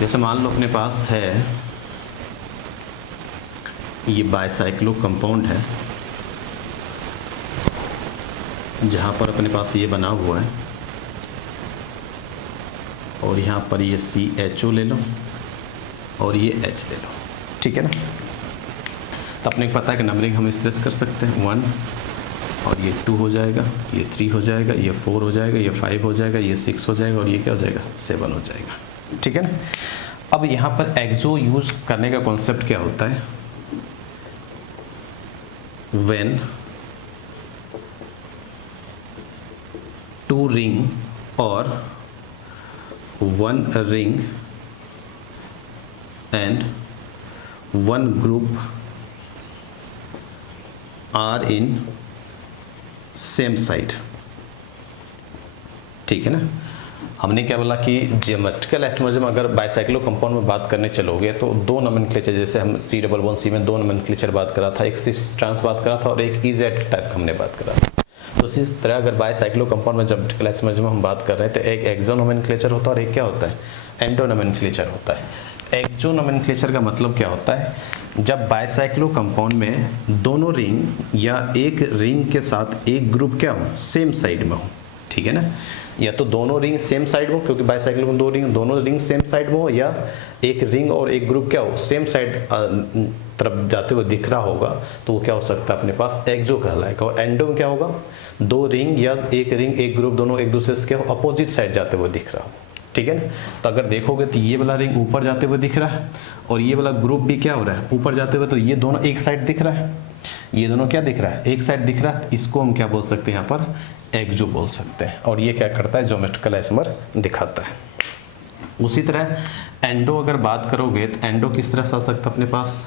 जैसे मान लो अपने पास है ये बाइसाइक्लो कंपाउंड है, जहाँ पर अपने पास ये बना हुआ है और यहाँ पर ये CHO ले लो और ये H ले लो, ठीक है ना। तो अपने को पता है कि नंबरिंग हम इस तरह से कर सकते हैं 1 और ये 2 हो जाएगा, ये 3 हो जाएगा, ये 4 हो जाएगा, ये 5 हो जाएगा, ये 6 हो जाएगा और ये क्या हो जाएगा 7 हो जाएगा, ठीक है ना। अब यहाँ पर एक्सो यूज करने का कॉन्सेप्ट क्या होता है, व्हेन 2 रिंग और 1 ring and 1 group are in same side, ठीक है ना। हमने क्या बोला कि ज्योमेट्रिकल आइसोमरिज्म अगर बाइसाइक्लो कंपाउंड में बात करने चलोगे तो दो नोमेनक्लेचर, जैसे हम C11C में दो नोमेनक्लेचर बात करा था, एक सिस ट्रांस बात करा था और एक EZ तक हमने बात करा था। तो इसी तरह अगर बाइसाइक्लो कंपाउंड में ज्योमेट्रिकल आइसोमरिज्म में हम बात कर रहे हैं तो एक एक्सो नोमेनक्लेचर होता है और एक क्या होता है एंडो नोमेनक्लेचर होता है। एक्सो नोमेनक्लेचर का मतलब क्या होता है, जब बाइसाइक्लो कंपाउंड में दोनों रिंग या एक रिंग के साथ एक ग्रुप क्या हो सेम साइड में हो, ठीक है ना। या तो दोनों रिंग सेम साइड में, क्योंकि बाइसाइक्लो में दोनों रिंग सेम साइड में हो, या एक रिंग और एक ग्रुप क्या हो सेम साइड तरफ जाते हुए दिख रहा होगा, तो वो क्या हो सकता है अपने पास एक्सो कहलाएगा। और एंडो में क्या होगा, दो रिंग या एक रिंग एक ग्रुप दोनों एक दूसरे से क्या हो अपोजिट साइड जाते हुए दिख रहा हो, ठीक है ना। तो अगर देखोगे तो ये वाला रिंग ऊपर जाते हुए दिख रहा है और ये वाला ग्रुप भी क्या हो रहा है ऊपर जाते हुए, तो ये दोनों एक साइड दिख रहा है, ये दोनों क्या दिख रहा है एक साइड दिख रहा है। इसको हम क्या बोल सकते हैं यहाँ पर एक्सो बोल सकते हैं, और ये क्या करता है ज्योमेट्रिकल आइसोमर दिखाता है। उसी तरह एंडो अगर बात करोगे तो एंडो किस तरह से आ सकता है अपने पास,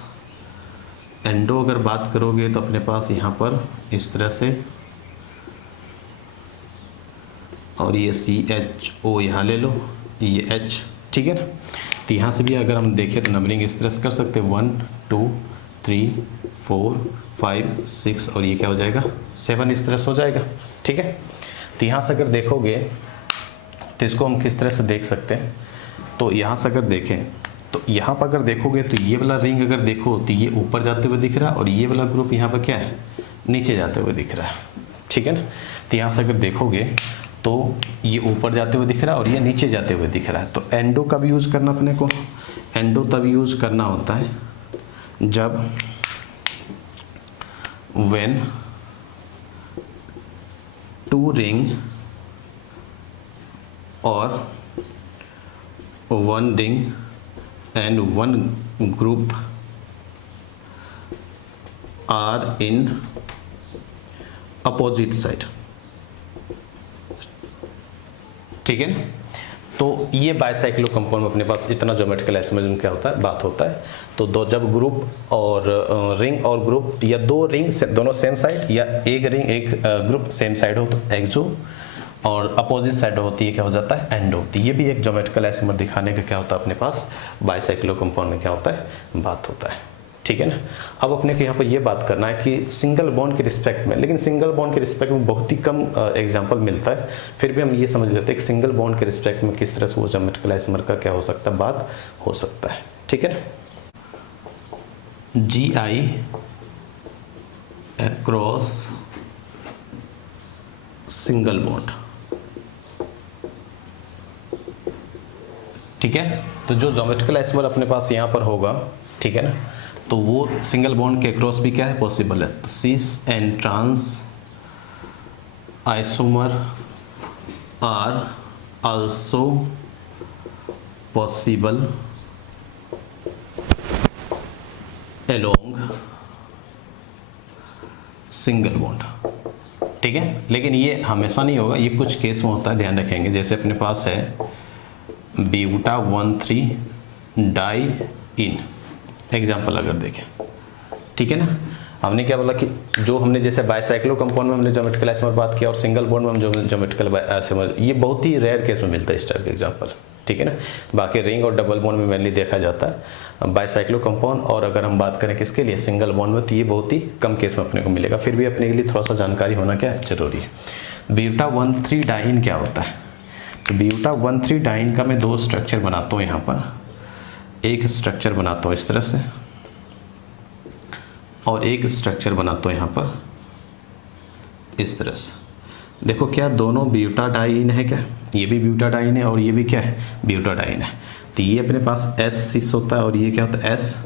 एंडो अगर बात करोगे तो अपने पास यहाँ पर इस तरह से, और ये CHO यहाँ ले लो, ये H, ठीक है ना। तो यहाँ से भी अगर हम देखें तो नंबरिंग इस तरह से कर सकते हैं 1 2 3 4 5 6 और ये क्या हो जाएगा 7 इस तरह से हो जाएगा, ठीक है। तो यहाँ से अगर देखोगे तो इसको हम किस तरह से देख सकते हैं, तो यहाँ से अगर देखें तो यहाँ पर अगर देखोगे तो ये वाला रिंग अगर देखो तो ये ऊपर जाते हुए दिख रहा है और ये वाला ग्रुप यहाँ पर क्या है नीचे जाते हुए दिख रहा है, ठीक है ना। तो यहाँ से अगर देखोगे तो ये ऊपर जाते हुए दिख रहा है और ये नीचे जाते हुए दिख रहा है। तो एंडो का भी यूज़ करना अपने को, एंडो तब यूज़ करना होता है जब when 2 ring or 1 ring and 1 group are in opposite side, ठीक है ना। तो ये बाइसाइक्लो कंपाउंड में अपने पास इतना ज्योमेट्रिकल आइसोमरिज्म क्या होता है बात होता है। तो दो जब ग्रुप और रिंग और ग्रुप या दो रिंग दोनों सेम साइड या एक रिंग एक ग्रुप सेम साइड हो तो एक्सो, और अपोजिट साइड होती है क्या हो जाता है एंडो। तो ये भी एक ज्योमेट्रिकल आइसोमर दिखाने का क्या होता है अपने पास बाइसाइक्लो कंपाउंड में क्या होता है बात होता है, ठीक है ना। अब अपने को यहाँ पर ये बात करना है कि सिंगल बॉन्ड के रिस्पेक्ट में, लेकिन सिंगल बॉन्ड के रिस्पेक्ट में बहुत ही कम एग्जांपल मिलता है, फिर भी हम ये समझ लेते हैं कि सिंगल बॉन्ड के रिस्पेक्ट में किस तरह से वो ज्योमेट्रिकल आइसोमर का क्या हो सकता है बात हो सकता है, ठीक है ना। GI अक्रॉस सिंगल बॉन्ड, ठीक है। तो जो ज्योमेट्रिकल आइसोमर अपने पास यहाँ पर होगा, ठीक है ना, तो वो सिंगल बॉन्ड के अक्रॉस भी क्या है पॉसिबल है। तो cis and trans isomer are also possible along single bond, ठीक है। लेकिन ये हमेशा नहीं होगा, ये कुछ केस में होता है, ध्यान रखेंगे। जैसे अपने पास है ब्यूटा 1,3 डाई इन एग्जाम्पल अगर देखें, ठीक है ना। हमने क्या बोला कि जो हमने जैसे बाइसाइक्लो कंपाउंड में हमने ज्योमेट्रिकल आइसोमर बात किया और सिंगल बॉन्ड में हम ज्योमेट्रिकल आइसोमर, ये बहुत ही रेयर केस में मिलता है इस टाइप के एग्जाम्पल, ठीक है ना। बाकी रिंग और डबल बॉन्ड में मेनली देखा जाता है बाइसाइक्लो कंपाउंड, और अगर हम बात करें किसके लिए सिंगल बॉन्ड में तो ये बहुत ही कम केस में अपने को मिलेगा। फिर भी अपने के लिए थोड़ा सा जानकारी होना क्या है जरूरी है। ब्यूटा 1,3 डाइन क्या होता है, तो ब्यूटा 1,3 डाइन का मैं दो स्ट्रक्चर बनाता हूँ यहाँ पर। एक स्ट्रक्चर बनाता हूँ इस तरह से और एक स्ट्रक्चर बनाता हूँ यहाँ पर इस तरह से। देखो क्या दोनों ब्यूटाडाइन है, क्या ये भी ब्यूटाडाइन है और ये भी क्या है, ब्यूटाडाइन है। तो ये अपने पास एस सिस होता है और ये क्या होता है, एस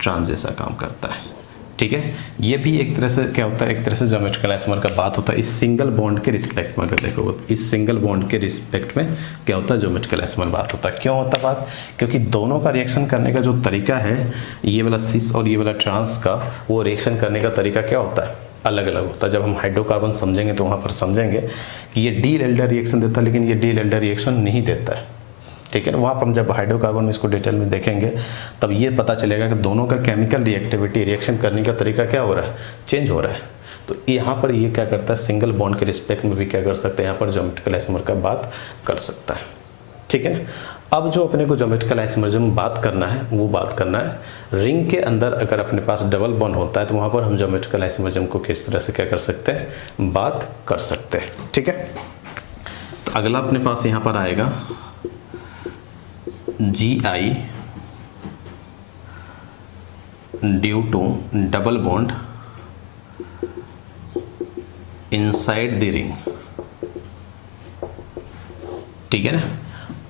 ट्रांस जैसा काम करता है। ठीक है, ये भी एक तरह से क्या होता है, एक तरह से ज्योमेट्रिकल आइसोमर का बात होता है इस सिंगल बॉन्ड के रिस्पेक्ट में। अगर देखो इस सिंगल बॉन्ड के रिस्पेक्ट में क्या होता है, ज्योमेट्रिकल आइसोमर बात होता है। क्यों होता है बात, क्योंकि दोनों का रिएक्शन करने का जो तरीका है, ये वाला सिस और ये वाला ट्रांस का, वो रिएक्शन करने का तरीका क्या होता है, अलग अलग होता है। जब हम हाइड्रोकार्बन समझेंगे तो वहाँ पर समझेंगे कि ये डी एल्डर रिएक्शन देता है लेकिन ये डी एल्डर रिएक्शन नहीं देता है। ठीक है ना, वहाँ पर हम जब हाइड्रोकार्बन में इसको डिटेल में देखेंगे तब ये पता चलेगा कि दोनों का केमिकल रिएक्टिविटी, रिएक्शन करने का तरीका क्या हो रहा है, चेंज हो रहा है। तो यहाँ पर ये क्या करता है, सिंगल बॉन्ड के रिस्पेक्ट में भी क्या कर सकते हैं, यहाँ पर ज्योमेट्रिकल आइसोमर का बात कर सकता है। ठीक है ना। अब जो अपने को ज्योमेट्रिकल आइसोमर में बात करना है वो बात करना है रिंग के अंदर अगर अपने पास डबल बॉन्ड होता है तो वहाँ पर हम ज्योमेट्रिकल आइसोमर को किस तरह से क्या कर सकते हैं, बात कर सकते हैं। ठीक है, तो अगला अपने पास यहाँ पर आएगा GI due to double bond inside the ring. ठीक है ना।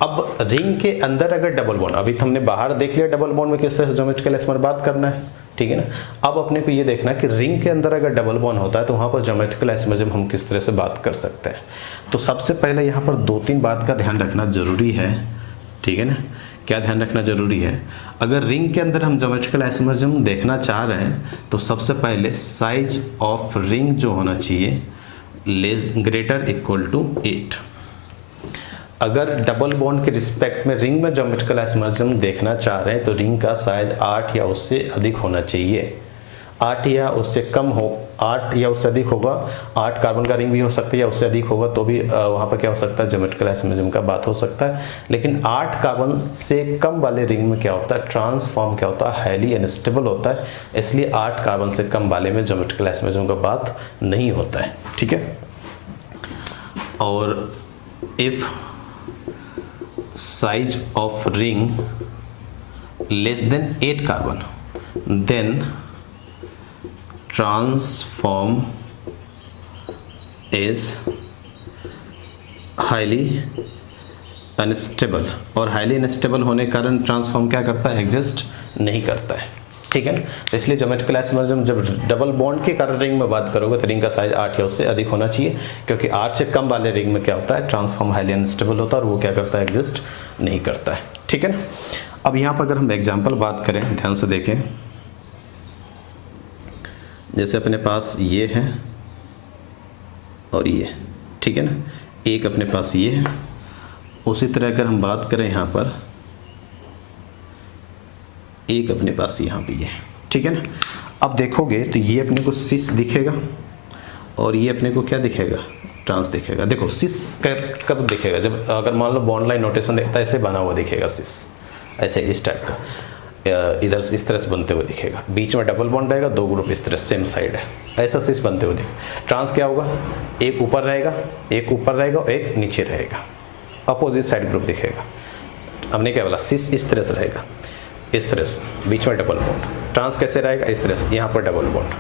अब रिंग के अंदर अगर डबल बॉन्ड, अभी हमने बाहर देख लिया डबल बॉन्ड में किस तरह से ज्योमेट्रिकल आइसोमर बात करना है। ठीक है ना। अब अपने को ये देखना है कि रिंग के अंदर अगर डबल बॉन्ड होता है तो वहां पर ज्योमेट्रिकल आइसोमर हम किस तरह से बात कर सकते हैं। तो सबसे पहले यहाँ पर 2-3 बात का ध्यान रखना जरूरी है। ठीक है ना, क्या ध्यान रखना जरूरी है, अगर रिंग के अंदर हम ज्योमेट्रिकल आइसोमर देखना चाह रहे हैं तो सबसे पहले साइज ऑफ रिंग जो होना चाहिए ग्रेटर इक्वल टू 8। अगर डबल बॉन्ड के रिस्पेक्ट में रिंग में ज्योमेट्रिकल आइसोमर देखना चाह रहे हैं तो रिंग का साइज 8 या उससे अधिक होना चाहिए। 8 या उससे कम हो, 8 या उससे अधिक होगा, 8 कार्बन का रिंग भी हो सकता है या उससे अधिक होगा तो भी वहाँ पर क्या हो सकता है, ज्योमेट्रिकल आइसोमर का बात हो सकता है। लेकिन 8 कार्बन से कम वाले रिंग में क्या होता है, ट्रांसफॉर्म क्या होता है, हाईली अनस्टेबल होता है। इसलिए 8 कार्बन से कम वाले में ज्योमेट्रिकल आइसोमर का बात नहीं होता है। ठीक है, और if size of ring less than 8 carbon then transform is highly unstable और highly unstable होने के कारण ट्रांसफॉर्म क्या करता है, एग्जिस्ट नहीं करता है। ठीक है ना। तो इसलिए ज्योमेट्रिकल आइसोमर जब डबल बॉन्ड के कारण रिंग में बात करोगे तो रिंग का साइज 8 या उससे अधिक होना चाहिए, क्योंकि 8 से कम वाले रिंग में क्या होता है, ट्रांसफॉर्म हाईली अनस्टेबल होता है और वो क्या करता है, एग्जिस्ट नहीं करता है। ठीक है ना। अब यहाँ पर अगर हम एग्जाम्पल बात करें, ध्यान से देखें, जैसे अपने पास ये है और ये, ठीक है ना, एक अपने पास ये है। उसी तरह अगर हम बात करें यहाँ पर एक अपने पास यहाँ पे ये, ठीक है ना। अब देखोगे तो ये अपने को सिस दिखेगा और ये अपने को क्या दिखेगा, ट्रांस दिखेगा। देखो सिस कब दिखेगा, जब अगर मान लो बॉन्ड लाइन नोटेशन देखता है ऐसे बना हुआ दिखेगा सिस, ऐसे इस टाइप का, इधर से इस तरह से बनते हुए दिखेगा, बीच में डबल बॉन्ड रहेगा, 2 ग्रुप इस तरह सेम साइड है, ऐसा सिस बनते हुए दिखेगा। ट्रांस क्या होगा, एक ऊपर रहेगा, एक ऊपर रहेगा और एक नीचे रहेगा, अपोजिट साइड ग्रुप दिखेगा। हमने क्या बोला, सिस इस तरह से रहेगा, इस तरह से बीच में डबल बॉन्ड। ट्रांस कैसे रहेगा, इस तरह से, यहाँ पर डबल बॉन्ड,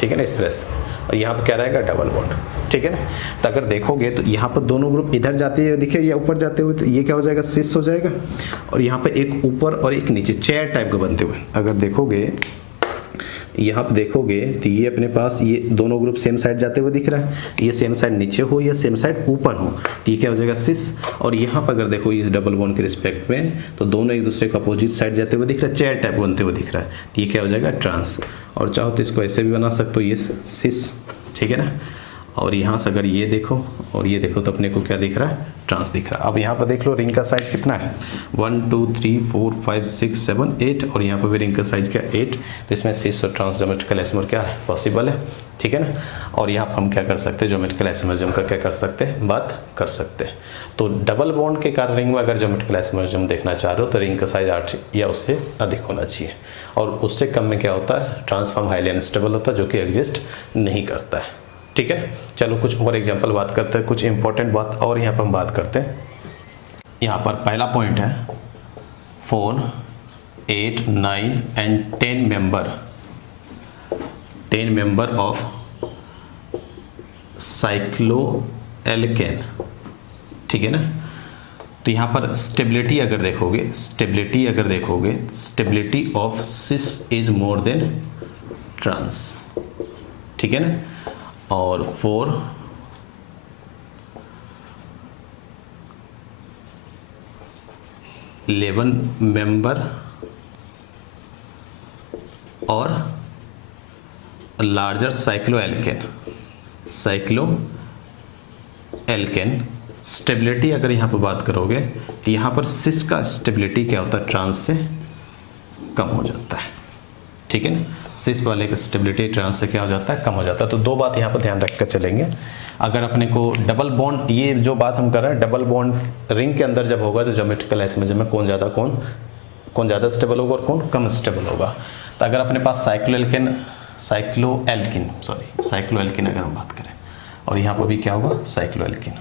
ठीक है ना, इस तरह से, और यहाँ पर क्या रहेगा, डबल बॉन्ड। ठीक है ना। तो अगर देखोगे तो यहाँ पर दोनों ग्रुप इधर जाते हुए दिखे या ऊपर जाते हुए, तो ये क्या हो जाएगा, सिस हो जाएगा। और यहाँ पे एक ऊपर और एक नीचे, चेयर टाइप के बनते हुए अगर देखोगे, यहाँ पे देखोगे तो ये अपने पास ये दोनों ग्रुप सेम साइड जाते हुए दिख रहा है। ये सेम साइड नीचे हो या सेम साइड ऊपर हो तो ये क्या हो जाएगा, सिस। और यहाँ पर अगर देखो इस डबल बॉन्ड के रिस्पेक्ट में तो दोनों एक दूसरे को अपोजिट साइड जाते हुए दिख रहा है, चेयर टाइप बनते हुए दिख रहा है, तो ये क्या हो जाएगा, ट्रांस। और चाहो तो इसको ऐसे भी बना सकते हो, ये सिस, ठीक है ना। और यहाँ से अगर ये देखो और ये देखो तो अपने को क्या दिख रहा है, ट्रांस दिख रहा है। अब यहाँ पर देख लो रिंग का साइज कितना है, 1 2 3 4 5 6 7 8, और यहाँ पर भी रिंग का साइज क्या, 8। तो इसमें सिस और ट्रांस ज्योमेट्रिकल आइसोमर क्या है, पॉसिबल है। ठीक है ना। और यहाँ पर हम क्या कर सकते हैं, ज्योमेट्रिकल आइसोमर का क्या कर सकते हैं, बात कर सकते हैं। तो डबल बॉन्ड के कारण रिंग में अगर ज्योमेट्रिकल आइसोमर देखना चाह रहे हो तो रिंग का साइज 8 या उससे अधिक होना चाहिए, और उससे कम में क्या होता है, ट्रांसफॉर्म हाईली अनस्टेबल होता है, जो कि एग्जिस्ट नहीं करता है। ठीक है। चलो कुछ और एग्जांपल बात करते हैं, कुछ इंपॉर्टेंट बात और यहाँ पर हम बात करते हैं। यहाँ पर पहला पॉइंट है 4 8, 9 and 10 member of साइक्लोएल्केन, ठीक है ना। तो यहाँ पर स्टेबिलिटी अगर देखोगे, stability of cis is more than trans, ठीक है ना। और 4 11 मेंबर और लार्जर साइक्लोएल्केन स्टेबिलिटी अगर यहाँ पर बात करोगे तो यहाँ पर सिस का स्टेबिलिटी क्या होता है, ट्रांस से कम हो जाता है, ठीक है ना। सिस वाले का स्टेबिलिटी ट्रांस से क्या हो जाता है, कम हो जाता है। तो दो बात यहाँ पर ध्यान रख कर चलेंगे। अगर अपने को डबल बॉन्ड, ये जो बात हम कर रहे हैं, डबल बॉन्ड रिंग के अंदर जब होगा तो ज्योमेट्रिकल एसिमेट्री में कौन ज़्यादा स्टेबल होगा और कौन कम स्टेबल होगा। तो अगर अपने पास साइक्लोएल्किन अगर हम बात करें और यहाँ पर भी क्या होगा, साइक्लोएल्किन,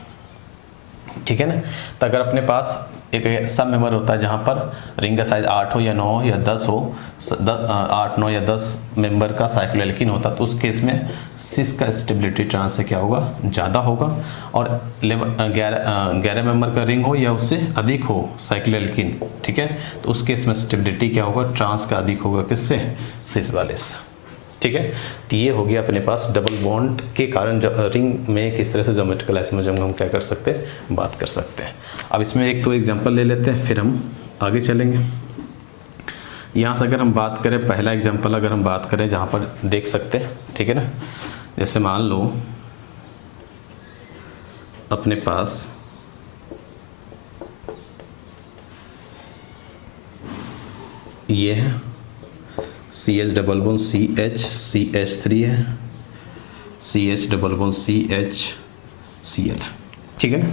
ठीक है ना। तो अगर अपने पास एक सब मेंबर होता है जहाँ पर रिंग का साइज 8 हो या 9 हो या 10 हो, 8, 9 या 10 मेंबर का साइक्लोएल्किन होता, तो उस केस में सिस का स्टेबिलिटी ट्रांस से क्या होगा, ज़्यादा होगा। और 11 मेंबर का रिंग हो या उससे अधिक हो साइक्लोएल्किन, ठीक है, तो उस केस में स्टेबिलिटी क्या होगा, ट्रांस का अधिक होगा, किससे, सिस वाले से, ठीक है। तो ये हो गया अपने पास डबल बॉन्ड के कारण रिंग में किस तरह से ज्योमेट्रिकल एसिमेट्री हम क्या कर सकते हैं, बात कर सकते हैं। अब इसमें एक तो एग्जांपल ले लेते हैं, फिर हम आगे चलेंगे। यहाँ से अगर हम बात करें, पहला एग्जांपल अगर हम बात करें जहाँ पर देख सकते हैं, ठीक है ना। जैसे मान लो अपने पास ये है CH double bond CH CH3 है, CH double bond CH Cl, ठीक है ना।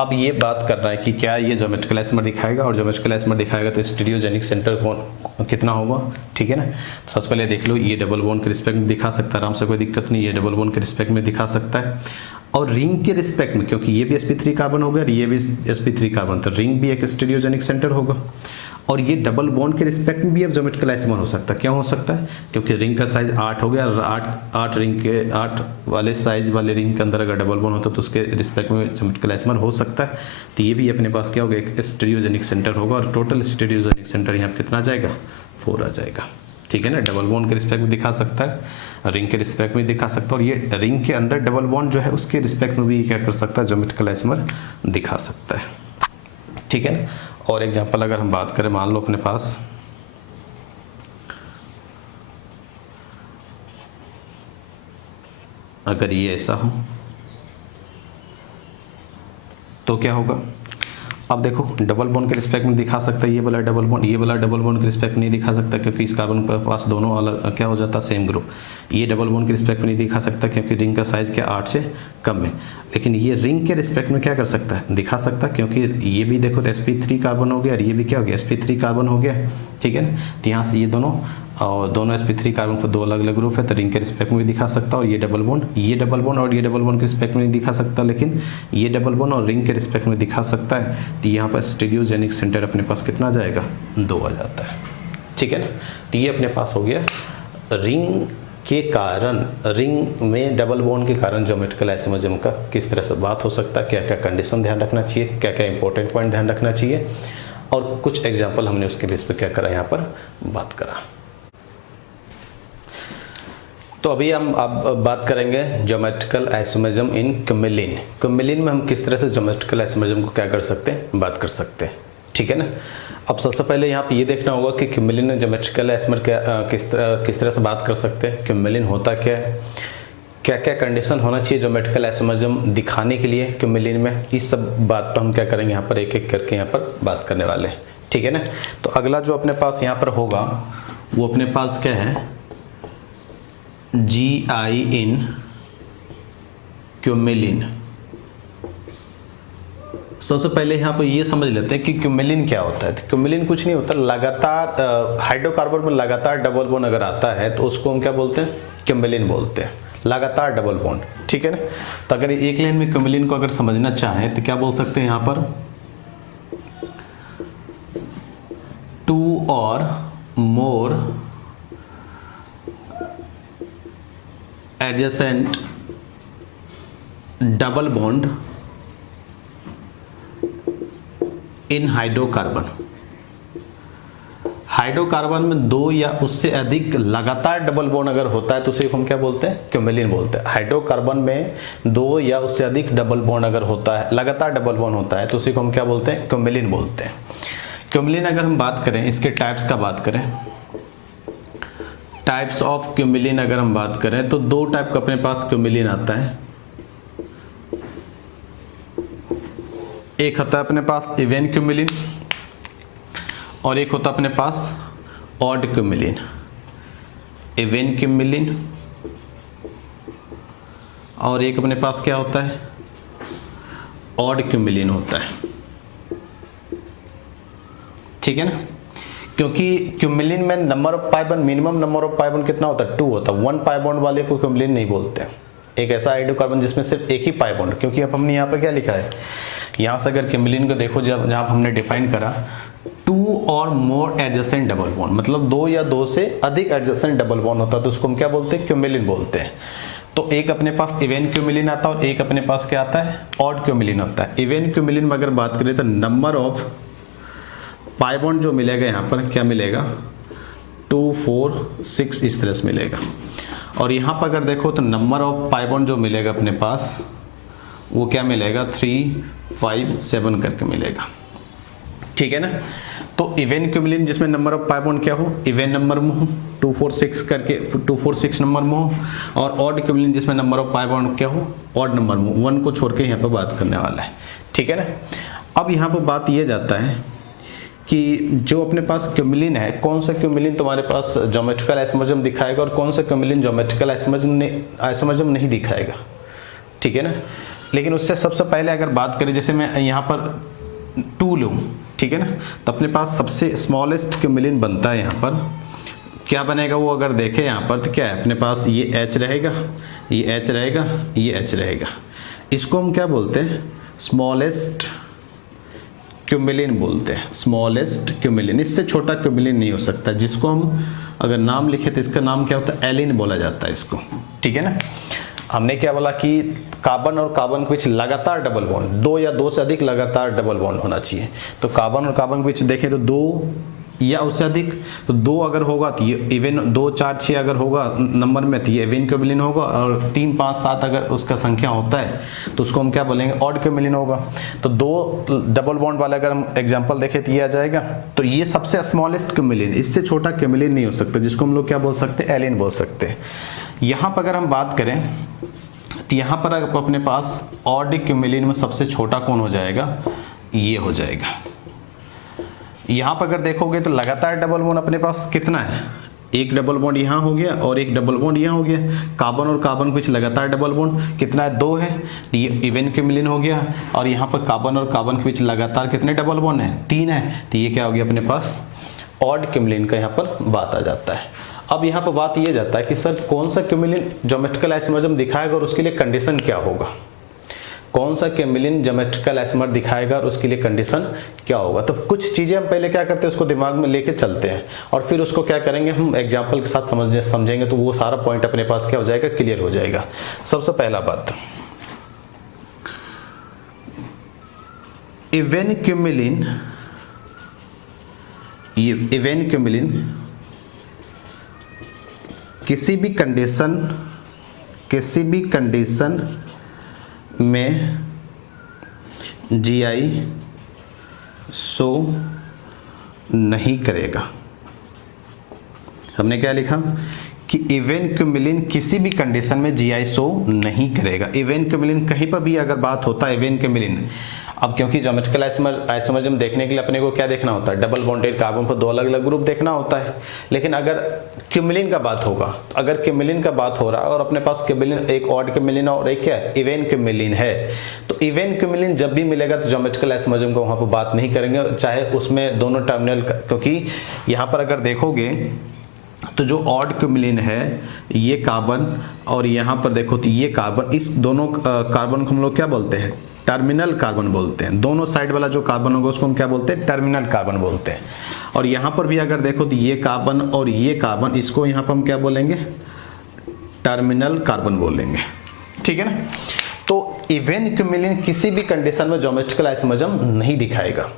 अब ये बात कर रहा है कि क्या ये ज्योमेट्रिकल एसिमेट्री दिखाएगा, और ज्योमेट्रिकल एसिमेट्री दिखाएगा तो स्टीरियोजेनिक सेंटर कौन कितना होगा, ठीक है ना। तो सबसे पहले देख लो, ये डबल बॉन्ड के रिस्पेक्ट में दिखा सकता है, आराम से कोई दिक्कत नहीं, ये डबल बॉन्ड के रिस्पेक्ट में दिखा सकता है। और रिंग के रिस्पेक्ट में, क्योंकि ये भी sp3 कार्बन होगा और ये भी sp3 कार्बन, तो रिंग भी एक स्टीरियोजेनिक सेंटर होगा। और ये डबल बॉन्ड के रिस्पेक्ट में भी अब ज्योमेट्रिकल एसिमेट्री हो सकता है। क्यों हो सकता है, क्योंकि रिंग का साइज 8 हो गया, और 8 रिंग के 8 वाले साइज वाले रिंग के अंदर अगर डबल बॉन्ड होता तो उसके रिस्पेक्ट में ज्योमेट्रिकल एसिमेट्री हो सकता है। तो ये भी अपने पास क्या होगा, एक स्टीरियोजेनिक सेंटर होगा, और टोटल स्टीरियोजेनिक सेंटर यहाँ कितना आ जाएगा, 4 आ जाएगा, ठीक है ना। डबल बॉन्ड के रिस्पेक्ट में दिखा सकता है, रिंग के रिस्पेक्ट में दिखा सकता है, और ये रिंग के अंदर डबल बॉन्ड जो है उसके रिस्पेक्ट में भी क्या कर सकता है, ज्योमेट्रिकल एसिमेट्री दिखा सकता है, ठीक है ना। और एग्जांपल अगर हम बात करें, मान लो अपने पास अगर ये ऐसा हो तो क्या होगा। अब देखो, डबल बॉन्ड के रिस्पेक्ट में दिखा सकता है, ये वाला डबल बॉन्ड, ये वाला डबल बॉन्ड के रिस्पेक्ट में नहीं दिखा सकता, क्योंकि इस कार्बन के पास दोनों अलग क्या हो जाता है, सेम ग्रुप। ये डबल बॉन्ड के रिस्पेक्ट में नहीं दिखा सकता, क्योंकि रिंग का साइज क्या 8 से कम है। लेकिन ये रिंग के रिस्पेक्ट में क्या कर सकता है, दिखा सकता है, क्योंकि ये भी देखो तो sp3 कार्बन हो गया, और ये भी क्या हो गया, sp3 कार्बन हो गया, ठीक है ना। तो यहाँ से ये दोनों sp3 कार्बन पर 2 अलग अलग ग्रुप है, तो रिंग के रिस्पेक्ट में भी दिखा सकता है। और ये डबल बॉन्ड और ये डबल बॉन्ड के रिस्पेक्ट में नहीं दिखा सकता, लेकिन ये डबल बॉन्ड और रिंग के रिस्पेक्ट में दिखा सकता है। तो यहाँ पर स्टीरियोजेनिक सेंटर अपने पास कितना आ जाएगा, 2 आ जाता है, ठीक है ना। तो ये अपने पास हो गया रिंग के कारण, रिंग में डबल बॉन्ड के कारण ज्योमेट्रिकल एसिमेट्री का किस तरह से बात हो सकता है, क्या क्या कंडीशन ध्यान रखना चाहिए, क्या क्या इंपॉर्टेंट पॉइंट ध्यान रखना चाहिए, और कुछ एग्जांपल हमने उसके बेस पे क्या करा, यहाँ पर बात करा। तो अभी हम अब बात करेंगे ज्योमेट्रिकल आइसोमेरिज्म इन क्यूमेलिन। क्यूमेलिन में हम किस तरह से ज्योमेट्रिकल आइसोमेरिज्म को क्या कर सकते हैं, बात कर सकते हैं, ठीक है ना। अब सबसे पहले यहाँ पे ये देखना होगा कि क्यूमेलिन में ज्योमेट्रिकल आइसोमेरिज्म किस तरह से बात कर सकते हैं, क्यूमेलिन होता क्या है, क्या क्या कंडीशन होना चाहिए ज्योमेट्रिकल आइसोमेरिज्म दिखाने के लिए क्यूमेलिन में, इस सब बात पर हम क्या करेंगे, यहाँ पर एक एक करके यहाँ पर बात करने वाले हैं, ठीक है ना। तो अगला जो अपने पास यहाँ पर होगा वो अपने पास क्या है, GI इन क्यूमेलिन। सबसे पहले यहाँ पर ये समझ लेते हैं कि क्यूमेलिन क्या होता है। तो क्यूमेलिन कुछ नहीं होता, लगातार हाइड्रोकार्बन में लगातार डबल बॉन्ड अगर आता है तो उसको हम क्या बोलते हैं, क्यूमेलिन बोलते हैं, लगातार डबल बॉन्ड, ठीक है ना। तो अगर एक लाइन में क्यूमेलिन को अगर समझना चाहें तो क्या बोल सकते हैं यहाँ पर, 2 और more adjacent double bond in hydrocarbon. Hydrocarbon में दो या उससे अधिक लगातार डबल बॉन्ड अगर होता है तो उसे हम क्या बोलते हैं, क्यूमेलिन बोलते हैं। हाइड्रोकार्बन में दो या उससे अधिक डबल बॉन्ड अगर होता है, लगातार डबल बॉन्ड होता है, तो उसे हम क्या बोलते हैं, क्यूमेलिन बोलते हैं। क्यूमेलिन अगर हम बात करें, इसके टाइप्स का बात करें, टाइप्स ऑफ क्यूमेलिन अगर हम बात करें तो दो टाइप का अपने पास क्यूमेलिन आता है। एक होता है अपने पास इवन क्यूमेलिन और एक होता है अपने पास ऑड क्यूमेलिन। इवन क्यूमेलिन और एक अपने पास क्या होता है, ऑड क्यूमेलिन होता है। ठीक है ना, क्योंकि क्यूमेलिन में number of pi bond, minimum number of pi bond कितना होता है, 2 होता है। 1 पाई बॉन्ड वाले को क्यूमेलिन नहीं बोलते हैं। एक ऐसा हाइड्रोकार्बन जिसमें सिर्फ एक ही पाई बॉन्ड, क्योंकि अब हमने यहाँ पे क्या लिखा है, यहाँ से अगर क्यूमेलिन को देखो, जब जहाँ हमने डिफाइन करा 2 और मोर एडजेसेंट डबल बॉन्ड, मतलब 2 या 2 से अधिक एडजेसेंट डबल बॉन्ड होता है तो उसको हम क्या बोलते हैं, क्यूमेलिन बोलते हैं। तो एक अपने पास इवन क्यूमेलिन आता है और एक अपने पास क्या आता है, ऑड क्यूमेलिन होता है। इवन क्यूमेलिन में अगर बात करें तो नंबर ऑफ पाई बॉन्ड जो मिलेगा यहाँ पर क्या मिलेगा, 2, 4, 6 इस तरह से मिलेगा। और यहाँ पर अगर देखो तो नंबर ऑफ पाई बॉन्ड जो मिलेगा अपने पास वो क्या मिलेगा, 3, 5, 7 करके मिलेगा। ठीक है ना, तो इवन क्यूमेलिन जिसमें नंबर ऑफ पाई बॉन्ड क्या हो, इवन नंबर में हो, 2, 4, 6 करके 2, 4, 6 नंबर में हो, और ऑड क्यूमेलिन जिसमें नंबर ऑफ पाई बॉन्ड क्या हो, ऑड नंबर में, 1 को छोड़ के यहाँ पर बात करने वाला है। ठीक है ना, अब यहाँ पर बात ये जाता है कि जो अपने पास क्यूमेलिन है, कौन सा क्यूमेलिन तुम्हारे पास ज्योमेट्रिकल आइसोमर्ज्म दिखाएगा और कौन सा क्यूमेलिन ज्योमेट्रिकल आइसोमर्ज्म नहीं दिखाएगा। ठीक है ना, लेकिन उससे सबसे पहले अगर बात करें, जैसे मैं यहाँ पर 2 लूँ, ठीक है ना, तो अपने पास सबसे स्मॉलेस्ट क्यूमेलिन बनता है। यहाँ पर क्या बनेगा वो अगर देखें यहाँ पर तो क्या है, अपने पास ये H रहेगा, ये H रहेगा, ये H रहेगा। इसको हम क्या बोलते हैं, स्मॉलेस्ट क्यूमेलिन बोलते हैं, स्मॉलेस्ट क्यूमेलिन। इससे छोटा क्यूमेलिन नहीं हो सकता, जिसको हम अगर नाम लिखे तो इसका नाम क्या होता है, एलिन बोला जाता है इसको। ठीक है ना, हमने क्या बोला कि कार्बन और कार्बन के बीच लगातार डबल बॉन्ड, 2 या 2 से अधिक लगातार डबल बॉन्ड होना चाहिए। तो कार्बन और कार्बन के बीच देखें तो 2 या उससे अधिक, तो 2 अगर होगा तो ये इवन, 2, 4, 6 अगर होगा नंबर में तो ये इवन क्यूमेलिन होगा, और 3, 5, 7 अगर उसका संख्या होता है तो उसको हम क्या बोलेंगे, ऑड क्यूमेलिन होगा। तो 2 डबल बॉन्ड वाला अगर हम एग्जांपल देखें तो ये आ जाएगा। तो ये सबसे स्मॉलेस्ट क्यूमेलिन, इससे छोटा क्यूमेलिन नहीं हो सकता, जिसको हम लोग क्या बोल सकते हैं, एलिन बोल सकते हैं। यहाँ पर अगर हम बात करें तो यहाँ पर अपने पास ऑड क्यूमेलिन में सबसे छोटा कौन हो जाएगा, ये हो जाएगा। यहाँ पर अगर देखोगे तो लगातार डबल बॉन्ड अपने पास कितना है, एक डबल बॉन्ड यहाँ हो गया और एक डबल बॉन्ड यहाँ हो गया। कार्बन और कार्बन के बीच लगातार डबल बॉन्ड कितना है, 2 है, तो ये इवन क्यूमेलिन हो गया। और यहाँ पर कार्बन और कार्बन के बीच लगातार कितने डबल बॉन्ड है, 3 है, तो ये क्या हो गया अपने पास, ऑड क्यूमेलिन का यहाँ पर बात आ जाता है। अब यहाँ पर बात ये जाता है कि सर कौन सा क्यूमेलिन ज्योमेट्रिकल आइसोमर्ज्म दिखाएगा और उसके लिए कंडीशन क्या होगा, कौन सा क्यूमेलिन ज्योमेट्रिकल आइसोमर दिखाएगा और उसके लिए कंडीशन क्या होगा। तो कुछ चीज़ें हम पहले क्या करते हैं, उसको दिमाग में लेके चलते हैं और फिर उसको क्या करेंगे, हम एग्जाम्पल के साथ समझेंगे तो वो सारा पॉइंट अपने पास क्या हो जाएगा, क्लियर हो जाएगा। सबसे पहला बात, इवन क्यूमेलिन, इवन क्यूमेलिन किसी भी कंडीशन में GI शो नहीं करेगा। हमने क्या लिखा कि इवन क्यूमेलिन किसी भी कंडीशन में GI शो नहीं करेगा। इवन क्यूमेलिन कहीं पर भी अगर बात होता है इवन क्यूमेलिन, अब क्योंकि ज्योमेट्रिकल आइसोमर्ज्म देखने के लिए अपने को क्या देखना होता है, डबल बॉन्डेड कार्बन को 2 अलग अलग ग्रुप देखना होता है। लेकिन अगर क्यूमेलिन का बात होगा, अगर क्यूमेलिन का बात हो रहा है और अपने पास क्यूमेलिन, एक ऑड क्यूमेलिन और एक क्या इवन क्यूमेलिन है, तो इवन क्यूमेलिन जब भी मिलेगा तो ज्योमेट्रिकल आइसोमर्ज्म को वहाँ पर बात नहीं करेंगे, चाहे उसमें दोनों टर्मिनल, क्योंकि यहाँ पर अगर देखोगे तो जो ऑड क्यूमेलिन है ये कार्बन और यहाँ पर देखो तो ये कार्बन, इस दोनों कार्बन को हम लोग क्या बोलते हैं, टर्मिनल कार्बन बोलते हैं। दोनों साइड वाला जो कार्बन होगा उसको हम क्या बोलते हैं, टर्मिनल कार्बन बोलते हैं। और यहाँ पर भी अगर देखो तो ये कार्बन और ये कार्बन, इसको यहाँ पर हम क्या बोलेंगे, टर्मिनल कार्बन बोलेंगे, ठीक है ना। तो इवेन क्यूमिलिन किसी भी कंडीशन में ज्योमेट्रिकल आइसोमर्स नहीं दिखाएगा।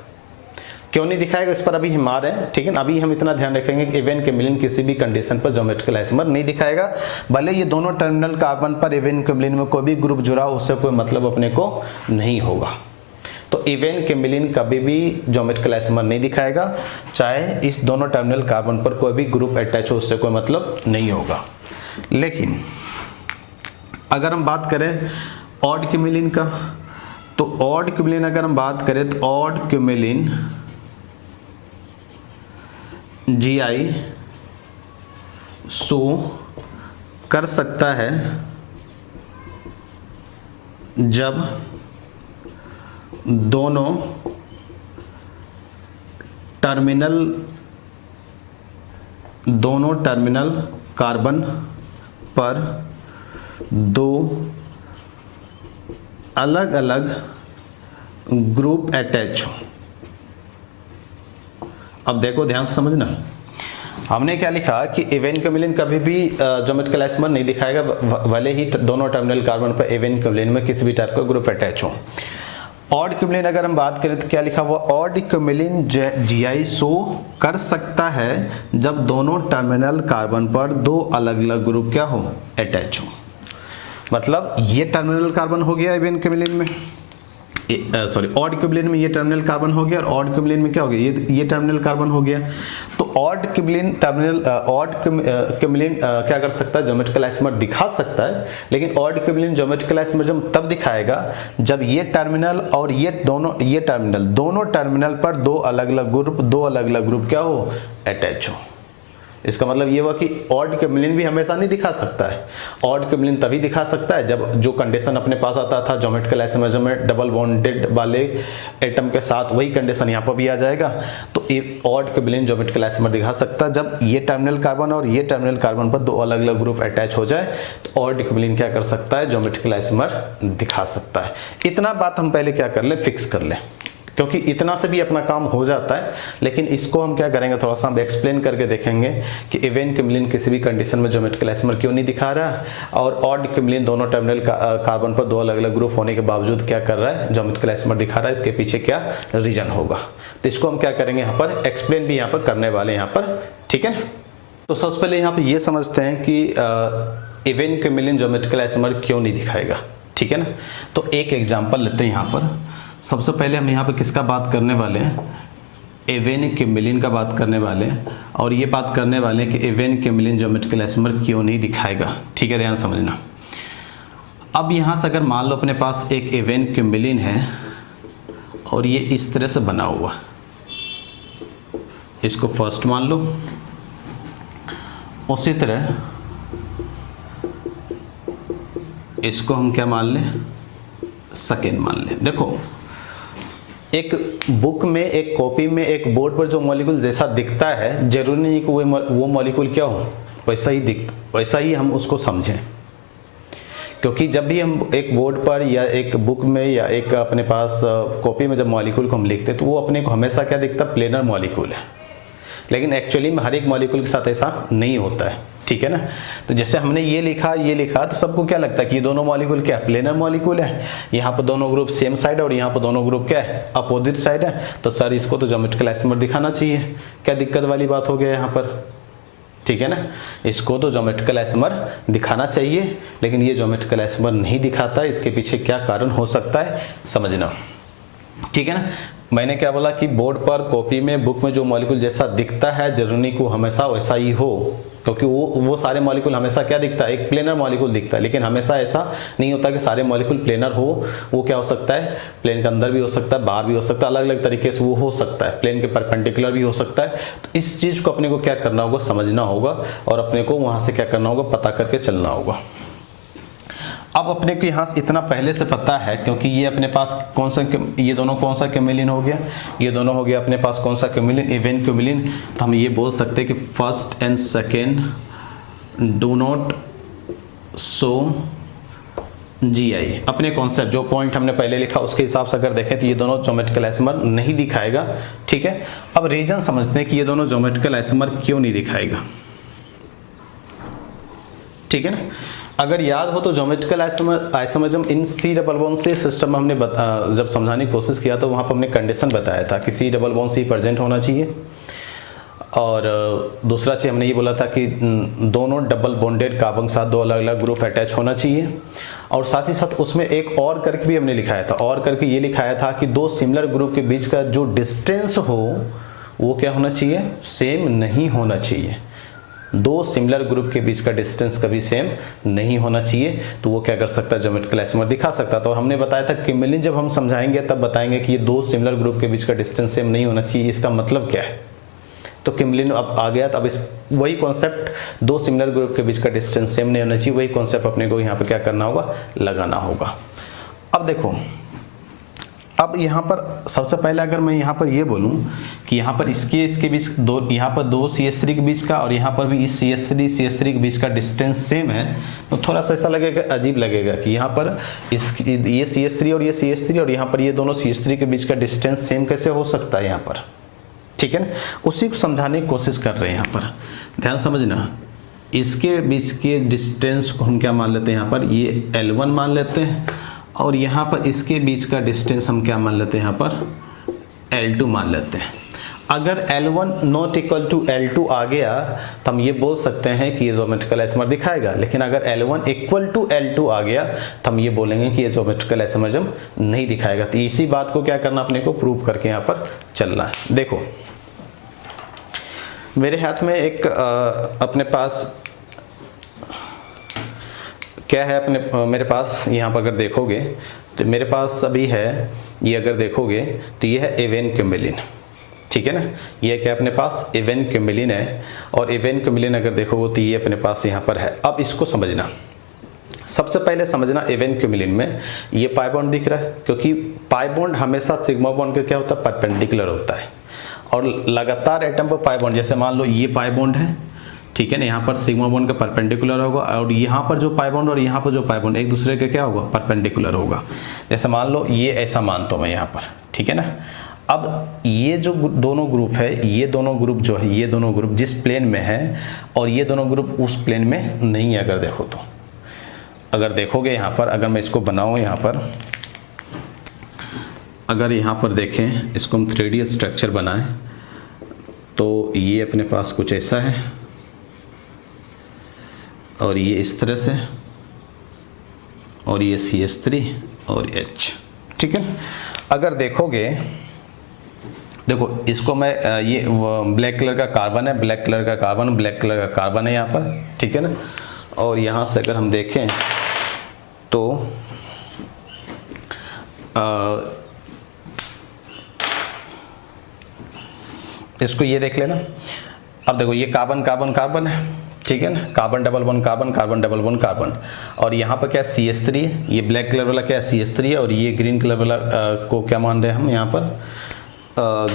क्यों नहीं दिखाएगा, इस पर अभी हम आ रहे हैं, ठीक है ना। अभी हम इतना ध्यान रखेंगे कि इवेन क्यूमिलिन किसी भी कंडीशन पर ज्योमेट्रिकल आइसोमर नहीं दिखाएगा। भले ये दोनों टर्मिनल कार्बन पर इवेन क्यूमिलिन में कोई भी ग्रुप जुड़ा हो, उससे कोई मतलब अपने को नहीं होगा। तो इवेन क्यूमिलिन कभी भी ज्योमेट्रिकल आइसोमर नहीं दिखाएगा, चाहे इस दोनों टर्मिनल कार्बन पर कोई भी ग्रुप अटैच हो, उससे कोई मतलब नहीं होगा। लेकिन अगर हम बात करें ऑड क्यूमिलिन का, तो ऑड क्यूमिलिन अगर हम बात करें तो ऑड क्यूमिलिन GI शो कर सकता है जब दोनों टर्मिनल कार्बन पर दो अलग अलग ग्रुप अटैच हो। अब देखो ध्यान से समझना, हमने क्या लिखा कि इवेन क्यूमिलिन कभी भी ज्योमेट्रिकल आइसोमर नहीं दिखाएगा, भले ही दोनों टर्मिनल कार्बन पर इवेन क्यूमिलिन में किसी भी टाइप का ग्रुप अटैच हो। ऑड क्यूमिलिन अगर हम बात करें तो क्या लिखा हुआ, ऑड क्यूमिलिन GI शो कर सकता है जब दोनों टर्मिनल कार्बन पर दो अलग अलग ग्रुप क्या हो, अटैच हो। मतलब ये टर्मिनल कार्बन हो गया इवेन क्यूमिलिन में, सॉरी ऑड क्यूमिलिन में ये टर्मिनल कार्बन हो गया, और ऑड क्यूमिलिन में क्या हो गया, ये टर्मिनल कार्बन हो गया। तो ऑड क्यूमिलिन क्या कर सकता है, ज्योमेट्रिकल आइसोमर दिखा सकता है, लेकिन ऑड क्यूमिलिन ज्योमेट्रिकल आइसोमर तब दिखाएगा जब ये टर्मिनल और ये दोनों टर्मिनल पर दो अलग अलग ग्रुप क्या हो, अटैच हो। इसका मतलब ये हुआ कि ऑड क्यूमिलिन भी हमेशा नहीं दिखा सकता है। ऑड क्यूमिलिन तभी दिखा सकता है जब जो कंडीशन अपने पास आता था ज्योमेट्रिकल आइसोमर में डबल बॉन्डेड वाले एटम के साथ, वही कंडीशन यहाँ पर भी आ जाएगा। तो ऑड क्यूमिलिन ज्योमेट्रिकल आइसोमर दिखा सकता है जब ये टर्मिनल कार्बन और ये टर्मिनल कार्बन पर दो अलग अलग ग्रुप अटैच हो जाए, तो ऑड क्यूमिलिन क्या कर सकता है, ज्योमेट्रिकल आइसोमर दिखा सकता है। इतना बात हम पहले क्या कर ले, फिक्स कर ले, क्योंकि इतना से भी अपना काम हो जाता है। लेकिन इसको हम क्या करेंगे, थोड़ा सा हम एक्सप्लेन करके देखेंगे कि इवेन क्यूमिलिन किसी भी कंडीशन में ज्योमेट्रिकल आइसोमर क्यों नहीं दिखा रहा है, और ऑड क्यूमिलिन दोनों टर्मिनल कार्बन पर दो अलग अलग ग्रुप होने के बावजूद क्या कर रहा है, ज्योमेट्रिकल आइसोमर दिखा रहा है। इसके पीछे क्या रीजन होगा, तो इसको हम क्या करेंगे, यहाँ पर एक्सप्लेन भी यहाँ पर करने वाले यहाँ पर, ठीक है। तो सबसे पहले यहाँ पर ये समझते हैं कि इवेन क्यूमिलिन ज्योमेट्रिकल आइसोमर क्यों नहीं दिखाएगा, ठीक है ना। तो एक एग्जाम्पल लेते हैं यहाँ पर। सबसे पहले हम यहाँ पे किसका बात करने वाले हैं, इवेन क्यूमिलिन का बात करने वाले हैं, और ये बात करने वाले हैं कि इवेन क्यूमिलिन ज्योमेट्रिकल आइसोमर क्यों नहीं दिखाएगा, ठीक है, ध्यान समझना। अब यहाँ से अगर मान लो अपने पास एक इवेन क्यूमिलिन है और ये इस तरह से बना हुआ, इसको फर्स्ट मान लो, उसी तरह इसको हम क्या मान लें, सेकेंड मान लें। देखो एक बुक में, एक कॉपी में, एक बोर्ड पर जो मॉलिक्यूल जैसा दिखता है, जरूरी नहीं कि वो मॉलिक्यूल क्या हो, वैसा ही हम उसको समझें। क्योंकि जब भी हम एक बोर्ड पर या एक बुक में या एक अपने पास कॉपी में जब मॉलिक्यूल को हम लिखते हैं, तो वो अपने को हमेशा क्या दिखता है, प्लेनर मॉलिक्यूल है। लेकिन एक्चुअली में हर एक मॉलिक्यूल के साथ ऐसा नहीं होता है, ठीक है ना। तो जैसे हमने ये लिखा तो सबको क्या लगता है कि ये दोनों मॉलिक्यूल क्या है, प्लेनर मॉलिक्यूल है। यहाँ पर दोनों ग्रुप सेम साइड है और यहाँ पर दोनों ग्रुप क्या है, अपोजिट साइड है। तो सर इसको तो ज्योमेट्रिकल आइसोमर दिखाना चाहिए, क्या दिक्कत वाली बात हो गया यहाँ पर, ठीक है ना। इसको तो ज्योमेट्रिकल आइसोमर दिखाना चाहिए, लेकिन ये ज्योमेट्रिकल आइसोमर नहीं दिखाता। इसके पीछे क्या कारण हो सकता है समझना, ठीक है ना। मैंने क्या बोला कि बोर्ड पर, कॉपी में, बुक में जो मॉलिक्यूल जैसा दिखता है, जरूरी को हमेशा वैसा ही हो, क्योंकि वो सारे मॉलिक्यूल हमेशा क्या दिखता है, एक प्लेनर मॉलिक्यूल दिखता है। लेकिन हमेशा ऐसा नहीं होता कि सारे मॉलिक्यूल प्लेनर हो। वो क्या हो सकता है, प्लेन के अंदर भी हो सकता है, बाहर भी हो सकता है, अलग अलग तरीके से वो हो सकता है, प्लेन के परपेंडिकुलर भी हो सकता है। तो इस चीज़ को अपने को क्या करना होगा, समझना होगा, और अपने को वहाँ से क्या करना होगा, पता करके चलना होगा। अब अपने को यहाँ इतना पहले से पता है, क्योंकि ये अपने पास कौन सा, ये दोनों कौन सा क्यूमिलिन हो गया, ये दोनों हो गया अपने पास कौन सा क्यूमिलिन, इवेन क्यूमिलिन। तो हम ये बोल सकते हैं कि first and second do not show GI अपने कॉन्सेप्ट जो पॉइंट हमने पहले लिखा उसके हिसाब से अगर देखें तो ये दोनों ज्योमेट्रिकल आइसोमर नहीं दिखाएगा। ठीक है, अब रीजन समझते हैं कि ये दोनों ज्योमेट्रिकल आइसोमर क्यों नहीं दिखाएगा। ठीक है ना, अगर याद हो तो ज्योमेट्रिकल आइसोमरिज्म इन C+1C सिस्टम में हमने जब समझाने की कोशिश किया तो वहाँ पर हमने कंडीशन बताया था कि C+1C प्रेजेंट होना चाहिए, और दूसरा चीज़ हमने ये बोला था कि दोनों डबल बॉन्डेड कार्बन के साथ दो अलग अलग ग्रुप अटैच होना चाहिए, और साथ ही साथ उसमें एक और करके भी हमने लिखाया था, और करके ये लिखाया था कि दो सिमिलर ग्रुप के बीच का जो डिस्टेंस हो वो क्या होना चाहिए, सेम नहीं होना चाहिए। दो सिमिलर ग्रुप के बीच का डिस्टेंस कभी सेम नहीं होना चाहिए, तो वो क्या कर सकता है, ज्योमेट्रिकल आइसोमर दिखा सकता था। और हमने बताया था किमेलिन जब हम समझाएंगे तब बताएंगे कि ये दो सिमिलर ग्रुप के बीच का डिस्टेंस सेम नहीं होना चाहिए, इसका मतलब क्या है। तो किमेलिन अब आ गया, तो अब इस वही कॉन्सेप्ट दो सिमिलर ग्रुप के बीच का डिस्टेंस सेम नहीं होना चाहिए, वही कॉन्सेप्ट अपने को यहाँ पे क्या करना होगा, लगाना होगा। अब देखो, अब यहाँ पर सबसे पहले अगर मैं यहाँ पर ये बोलूँ कि यहाँ पर इसके बीच दो, यहाँ पर दो CH3 के बीच का और यहाँ पर भी इस CH3 के बीच का डिस्टेंस सेम है, तो थोड़ा सा ऐसा लगेगा, अजीब लगेगा कि यहाँ पर ये CH3 और ये CH3 और यहाँ पर ये दोनों CH3 के बीच का डिस्टेंस सेम कैसे हो सकता है यहाँ पर। ठीक है ना, उसी को समझाने की कोशिश कर रहे हैं। यहाँ पर ध्यान समझना, इसके बीच के डिस्टेंस को हम क्या मान लेते हैं, यहाँ पर ये L1 मान लेते हैं, और यहाँ पर इसके बीच का डिस्टेंस हम क्या मान लेते हैं, यहाँ पर L2 मान लेते हैं। अगर L1 not equal to L2 आ गया तो हम ये बोल सकते हैं कि ये ज्योमेट्रिकल आइसोमर दिखाएगा, लेकिन अगर L1 इक्वल टू L2 आ गया तो हम ये बोलेंगे कि ये ज्योमेट्रिकल आइसोमरिज्म नहीं दिखाएगा। तो इसी बात को क्या करना, अपने को प्रूव करके यहाँ पर चलना है। देखो मेरे हाथ में एक अपने पास क्या है, मेरे पास यहाँ पर अगर देखोगे तो मेरे पास अभी है ये, अगर देखोगे तो ये है एवेन क्यूमेलिन। ठीक है ना, ये क्या अपने पास एवेन क्यूमेलिन है, और एवेन क्यूमेलिन अगर देखोगे तो ये अपने पास यहाँ पर है। अब इसको समझना, सबसे पहले समझना एवेन क्यूमेलिन में ये पाई बॉन्ड दिख रहा है, क्योंकि पाई बॉन्ड हमेशा सिग्मा बॉन्ड का क्या होता है, परपेंडिकुलर होता है, और लगातार एटम पर पाई बॉन्ड, जैसे मान लो ये पाई बॉन्ड है, ठीक है ना, यहाँ पर सिग्मा बॉन्ड का परपेंडिकुलर होगा, और यहाँ पर जो पाई बॉन्ड और यहाँ पर जो पाई बॉन्ड एक दूसरे के क्या होगा, परपेंडिकुलर होगा। जैसे मान लो ये ऐसा मानता हूँ मैं यहाँ पर, ठीक है ना। अब ये जो दोनों ग्रुप है, ये दोनों ग्रुप जो है, ये दोनों ग्रुप जिस प्लेन में है और ये दोनों ग्रुप उस प्लेन में नहीं है। अगर देखो तो, अगर देखोगे यहाँ पर, अगर मैं इसको बनाऊँ यहाँ पर, अगर यहाँ पर देखें, इसको हम 3D स्ट्रक्चर बनाएं तो ये अपने पास कुछ ऐसा है, और ये इस तरह से, और ये CH3 और H। ठीक है, अगर देखोगे, देखो इसको मैं ये ब्लैक कलर का कार्बन है, ब्लैक कलर का कार्बन, ब्लैक कलर का कार्बन है यहाँ पर, ठीक है ना। और यहाँ से अगर हम देखें तो इसको ये देख लेना। अब देखो ये कार्बन कार्बन कार्बन है, ठीक है ना, carbon double bond carbon, carbon double bond carbon, और यहाँ पर क्या CH3 है, ये ब्लैक कलर वाला क्या है CH3 है, और ये ग्रीन कलर वाला को क्या मान रहे हैं हम यहाँ पर,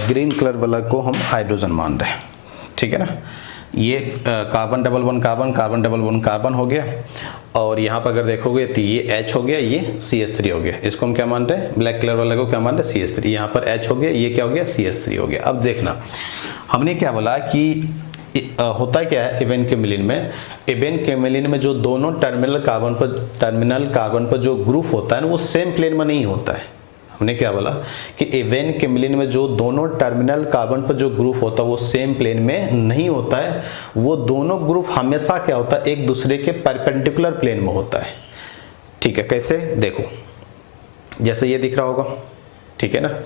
ग्रीन कलर वाला को हम हाइड्रोजन मान रहे हैं। ठीक है ना, ये carbon double bond carbon, carbon double bond carbon हो गया, और यहाँ पर अगर देखोगे तो ये H हो गया, ये CH3 हो गया। इसको हम क्या मान रहे हैं, ब्लैक कलर वाले को क्या मान रहे हैं CH3, यहाँ पर H हो गया, ये क्या हो गया CH3 हो गया। अब देखना हमने क्या बोला कि होता क्या है एवेन क्यूमेलिन में, एवेन क्यूमेलिन में जो दोनों टर्मिनल कार्बन पर जो ग्रुप होता है ना, वो सेम प्लेन में नहीं होता है। हमने क्या बोला कि एवेन क्यूमेलिन में जो दोनों टर्मिनल कार्बन पर जो ग्रुप होता है वो सेम प्लेन में नहीं होता है, वो दोनों ग्रुप हमेशा क्या होता है, एक दूसरे के परपेंडिकुलर प्लेन में होता है। ठीक है, कैसे देखो, जैसे ये दिख रहा होगा, ठीक है ना,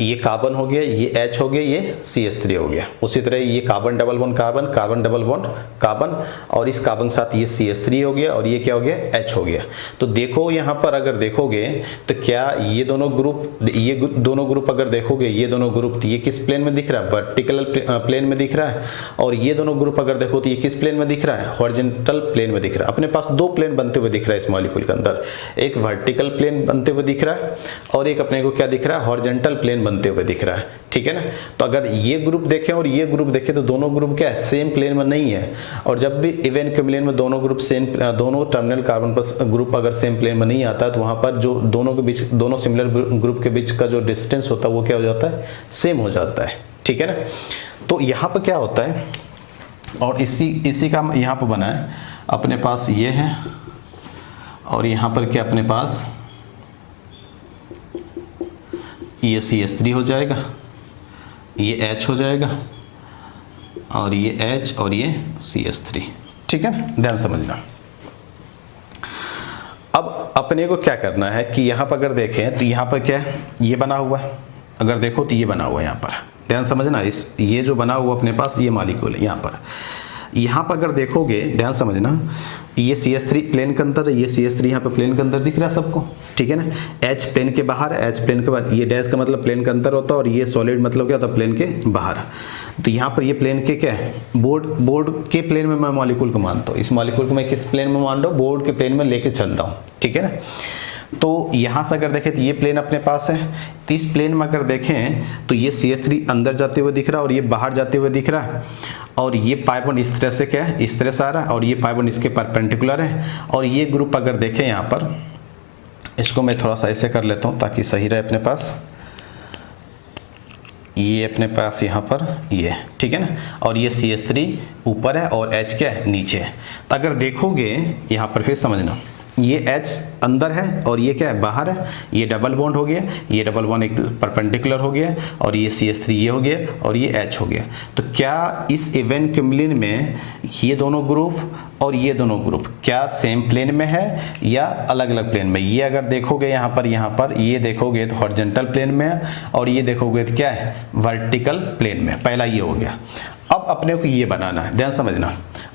ये कार्बन हो गया, ये H हो गया, ये CH3 हो गया। उसी तरह ये carbon double bond carbon, carbon double bond carbon, और इस कार्बन के साथ ये CH3 हो गया, और ये क्या हो गया H हो गया। तो देखो यहाँ पर अगर देखोगे तो क्या ये दोनों ग्रुप अगर देखोगे, ये दोनों ग्रुप ये किस प्लेन में दिख रहा है, वर्टिकल प्लेन में दिख रहा है, और ये दोनों ग्रुप अगर देखो तो ये किस प्लेन में दिख रहा है, हॉरिजॉन्टल प्लेन में दिख रहा है। अपने पास दो प्लेन बनते हुए दिख रहा है इस मॉलिक्यूल के अंदर, एक वर्टिकल प्लेन बनते हुए दिख रहा है और एक अपने को क्या दिख रहा है, हॉरिजॉन्टल प्लेन बनते हुए दिख रहा है, ठीक है ना। तो अगर ये ग्रुप देखें और ये ग्रुप देखें तो दोनों ग्रुप क्या है, सेम प्लेन में नहीं है। और जब भी इवन क्यूमुलिन में दोनों ग्रुप सेम, दोनों टर्मिनल कार्बन पर ग्रुप अगर सेम प्लेन में नहीं आता तो वहां पर जो दोनों के बीच, दोनों सिमिलर ग्रुप के बीच का जो डिस्टेंस होता है वो क्या हो जाता है, सेम हो जाता है, ठीक है ना। तो यहाँ पर क्या होता है, और इसी का यहाँ पर बना है, अपने पास ये है और यहाँ पर क्या अपने पास ये CH3 हो जाएगा, ये H हो जाएगा और ये H और ये CH3, ठीक है, ध्यान समझना। अब अपने को क्या करना है कि यहाँ पर अगर देखें तो यहाँ पर क्या है, ये बना हुआ है, अगर देखो तो ये बना हुआ है यहाँ पर, ध्यान समझना। ये जो बना हुआ अपने पास ये मॉलिक्यूल है यहाँ पर अगर देखोगे, ध्यान समझना, ये CH3 प्लेन के अंदर है, ये CH3 यहाँ पे प्लेन के अंदर दिख रहा है सबको, ठीक है ना। H प्लेन के बाहर है, H प्लेन के बाद, ये डैश का मतलब प्लेन के अंदर होता है और ये सॉलिड मतलब क्या होता है, प्लेन के बाहर। तो यहाँ पर ये प्लेन के क्या है, बोर्ड के प्लेन में मैं मॉलिक्यूल को मानता हूँ, इस मॉलिक्यूल को मैं किस प्लेन में मान रहा हूँ, बोर्ड के प्लेन में लेके चल रहा हूँ, ठीक है ना। तो यहाँ से अगर देखें तो ये प्लेन अपने पास है, तो इस प्लेन में अगर देखें तो ये CH3 अंदर जाते हुए दिख रहा है और ये बाहर जाते हुए दिख रहा है, और ये पाई बॉन्ड इस तरह से क्या है, इस तरह से आ रहा है और ये पाई बॉन्ड इसके परपेंडिकुलर है। और ये ग्रुप अगर देखें यहाँ पर, इसको मैं थोड़ा सा ऐसे कर लेता हूँ ताकि सही रहे अपने पास, ये अपने पास यहाँ पर ये, ठीक है ना, और ये CH3 ऊपर है और H क्या है, नीचे है। तो अगर देखोगे यहाँ पर फिर समझना, ये H अंदर है और ये क्या है, बाहर है, ये डबल बॉन्ड हो गया, ये डबल बॉन्ड एक परपेंडिकुलर हो गया और ये CH3 ये हो गया और ये H हो गया। तो क्या इस इवन क्यूमुलिन में ये दोनों ग्रुप और ये दोनों ग्रुप क्या सेम प्लेन में है या अलग अलग प्लेन में? ये अगर देखोगे यहाँ पर ये देखोगे तो हॉरिजॉन्टल प्लेन में है और ये देखोगे तो क्या है, वर्टिकल प्लेन में। पहला ये हो गया। अब अपने को ये बनाना है, ध्यान समझना।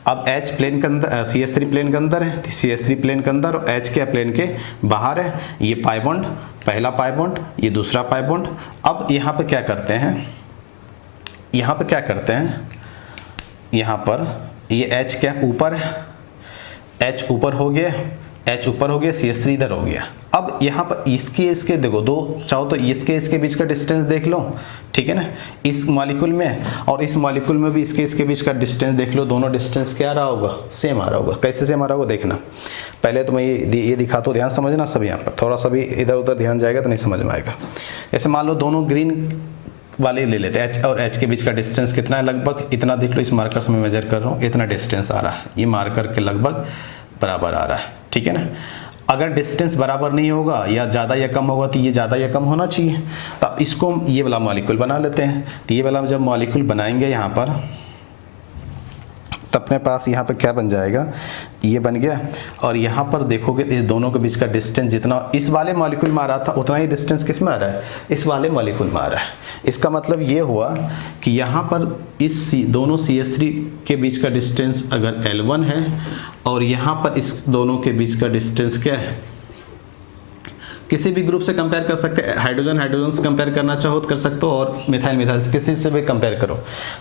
अब H प्लेन के अंदर, CH3 प्लेन के अंदर है, CH3 प्लेन के अंदर और H क्या प्लेन के बाहर है। ये पाई बॉन्ड, पहला पाई बॉन्ड, ये दूसरा पाई बॉन्ड। अब यहाँ पे क्या करते हैं, यहाँ पर ये H क्या ऊपर है, H ऊपर हो गया, CH3 इधर हो गया। अब यहाँ पर इसके देखो, दो चाहो तो इसके बीच का डिस्टेंस देख लो, ठीक है ना, इस मॉलिक्यूल में और इस मॉलिक्यूल में भी इसके बीच का डिस्टेंस देख लो। दोनों डिस्टेंस क्या आ रहा होगा, सेम आ रहा होगा। कैसे सेम आ रहा होगा देखना। पहले तो मैं ये दिखाता हूँ, ध्यान समझना सब। यहाँ पर थोड़ा सा भी इधर उधर ध्यान जाएगा तो नहीं समझ में आएगा। जैसे मान लो दोनों ग्रीन वाले ले लेते हैं, H और H के बीच का डिस्टेंस कितना है, लगभग इतना देख लो। इस मार्कर से मैं मेजर कर रहा हूँ, इतना डिस्टेंस आ रहा है, ये मार्कर के लगभग बराबर आ रहा है, ठीक है ना। अगर डिस्टेंस बराबर नहीं होगा या ज़्यादा या कम होगा तो ये ज़्यादा या कम होना चाहिए। तो इसको ये वाला मॉलिक्यूल बना लेते हैं। तो ये वाला जब मॉलिक्यूल बनाएंगे यहाँ पर, तो अपने पास यहाँ पर क्या बन जाएगा, ये बन गया। और यहाँ पर देखोगे इस दोनों के बीच का डिस्टेंस जितना इस वाले मॉलिक्यूल में आ रहा था उतना ही डिस्टेंस किस में आ रहा है, इस वाले मॉलिक्यूल में आ रहा है। इसका मतलब ये हुआ कि यहाँ पर इस दोनों CH3 के बीच का डिस्टेंस अगर L1 है और यहाँ पर इस दोनों के बीच का डिस्टेंस क्या है, किसी भी ग्रुप से कंपेयर कर सकते हैं। हाइड्रोजन से कंपेयर करना चाहो तो कर सकते हो और मिथाइल से, किसी से भी कंपेयर करो।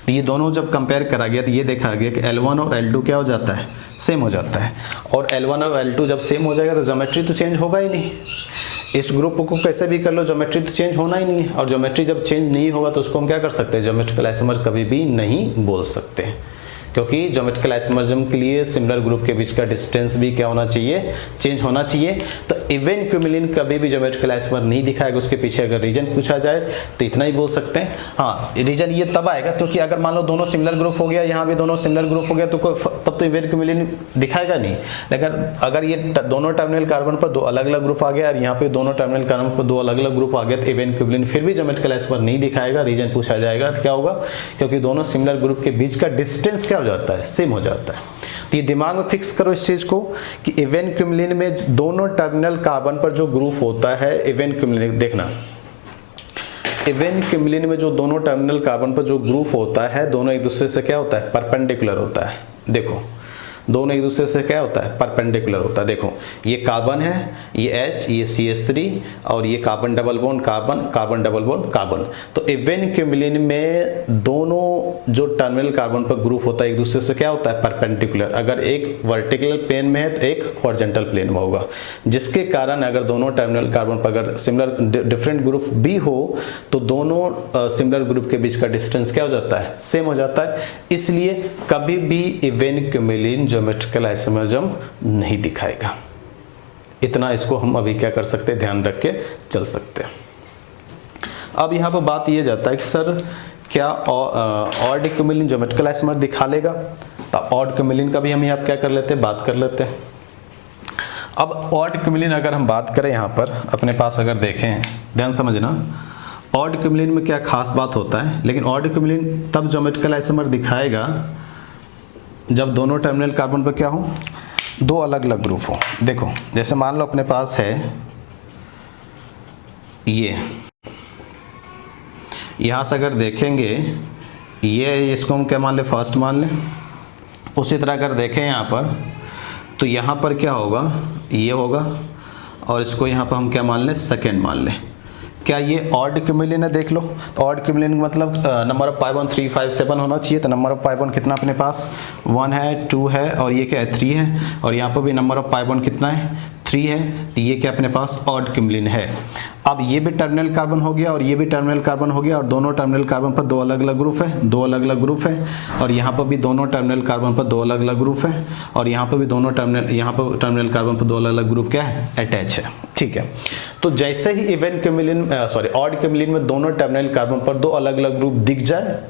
तो ये दोनों जब कंपेयर करा गया तो ये देखा गया कि L1 और L2 क्या हो जाता है, सेम हो जाता है। और L1 और L2 जब सेम हो जाएगा तो ज्योमेट्री तो चेंज होगा ही नहीं। इस ग्रुप को कैसे भी कर लो, ज्योमेट्री तो चेंज होना ही नहीं है। और ज्योमेट्री जब चेंज नहीं होगा तो उसको हम क्या कर सकते हैं, ज्योमेट्रिकल आइसोमर कभी भी नहीं बोल सकते, क्योंकि ज्योमेट्रिकल आइसोमरिज्म के लिए सिमिलर ग्रुप के बीच का डिस्टेंस भी क्या होना चाहिए, चेंज होना चाहिए। तो इवन क्यूमुलिन कभी भी ज्योमेट्रिकल आइसोमर नहीं दिखाएगा। उसके पीछे अगर रीजन पूछा जाए तो इतना ही बोल सकते हैं। हाँ, रीजन ये तब आएगा क्योंकि अगर मान लो दोनों सिमिलर ग्रुप हो गया, यहाँ भी दोनों सिमिलर ग्रुप हो गया तो तब तो इवन क्यूमुलिन दिखाएगा नहीं। लेकिन अगर ये दोनों टर्मिनल कार्बन पर दो अलग अलग ग्रुप आ गया और यहाँ पे दोनों टर्मिनल कार्बन पर दो अलग अलग ग्रुप आ गया तो इवन क्यूमुलिन फिर भी ज्योमेट्रिकल आइसोमर नहीं दिखाएगा। रीजन पूछा जाएगा तो क्या होगा, क्योंकि दोनों सिमिलर ग्रुप के बीच का डिस्टेंस क्या हो जाता है, सेम हो जाता है। तो ये दिमाग में फिक्स करो इस चीज को कि इवन क्यूमुलिन में दोनों टर्मिनल कार्बन पर जो ग्रुप होता है, इवन क्यूमुलिन देखना, इवन क्यूमुलिन में जो दोनों टर्मिनल कार्बन पर जो ग्रुप होता है, दोनों एक दूसरे से क्या होता है, परपेंडिकुलर होता है। देखो दोनों एक दूसरे से क्या होता है, परपेंडिकुलर होता है। देखो ये कार्बन है, ये H, ये CH3 और ये carbon double bond carbon, carbon double bond carbon. तो इवन क्यूमुलिन में दोनों जो टर्मिनल कार्बन पर ग्रुप होता है एक दूसरे से क्या होता है, परपेंडिकुलर। अगर एक वर्टिकल प्लेन में है तो एक हॉरिजॉन्टल प्लेन में होगा, जिसके कारण अगर दोनों टर्मिनल कार्बन पर अगर सिमिलर डिफरेंट ग्रुप भी हो तो दोनों सिमिलर ग्रुप के बीच का डिस्टेंस क्या हो जाता है, सेम हो जाता है। इसलिए कभी भी इवेन-क्यूमुलिन ज्योमेट्रिकल आइसोमरिज्म नहीं दिखाएगा। इतना इसको हम अभी क्या कर सकते हैं, ध्यान रख के चल सकते हैं। अब यहाँ पर बात ये जाता है कि सर क्या ऑड क्यूमुलिन ज्योमेट्रिकल आइसोमर दिखा लेगा, तो ऑड क्यूमुलिन का भी हम यहाँ क्या कर लेते हैं, बात कर लेते हैं। अब ऑड क्यूमुलिन अगर हम बात करें यहाँ पर अपने पास अगर देखें, ध्यान समझना, ऑड क्यूमुलिन में क्या खास बात होता है, लेकिन ऑड क्यूमुलिन तब ज्योमेट्रिकल आइसोमर दिखाएगा जब दोनों टर्मिनल कार्बन पर क्या हो, दो अलग अलग ग्रुप हो। देखो जैसे मान लो अपने पास है ये, यहाँ से अगर देखेंगे ये, इसको हम क्या मान ले, फर्स्ट मान लें। उसी तरह अगर देखें यहाँ पर तो यहाँ पर क्या होगा, ये होगा, और इसको यहाँ पर हम क्या मान लें, सेकेंड मान लें। क्या ये ऑड क्यूमुलिन है, देख लो। तो ऑड क्यूमुलिन मतलब नंबर ऑफ पाई बॉन्ड 3, 5, 7 होना चाहिए। तो नंबर ऑफ पाई बॉन्ड कितना अपने पास, 1 है, 2 है, और ये क्या है, 3 है, और यहाँ पर भी नंबर ऑफ पाई बॉन्ड कितना है, 3 है। तो ये क्या अपने पास ऑड क्यूमुलिन है। अब ये भी टर्मिनल कार्बन हो गया और ये भी टर्मिनल कार्बन हो गया, और दोनों टर्मिनल कार्बन पर दो अलग अलग ग्रुप है, दो अलग अलग ग्रुप है, और यहाँ पर भी दोनों टर्मिनल कार्बन पर दो अलग अलग ग्रुप है, और यहाँ पर भी दोनों टर्मिनल, यहाँ पर टर्मिनल कार्बन पर दो अलग अलग ग्रुप क्या है, अटैच है। ठीक है, तो जैसे ही इवन क्यूमुलिन ऑड क्यूमुलिन में दोनों टर्मिनल कार्बन पर दो अलग अलग ग्रुप दिख जाए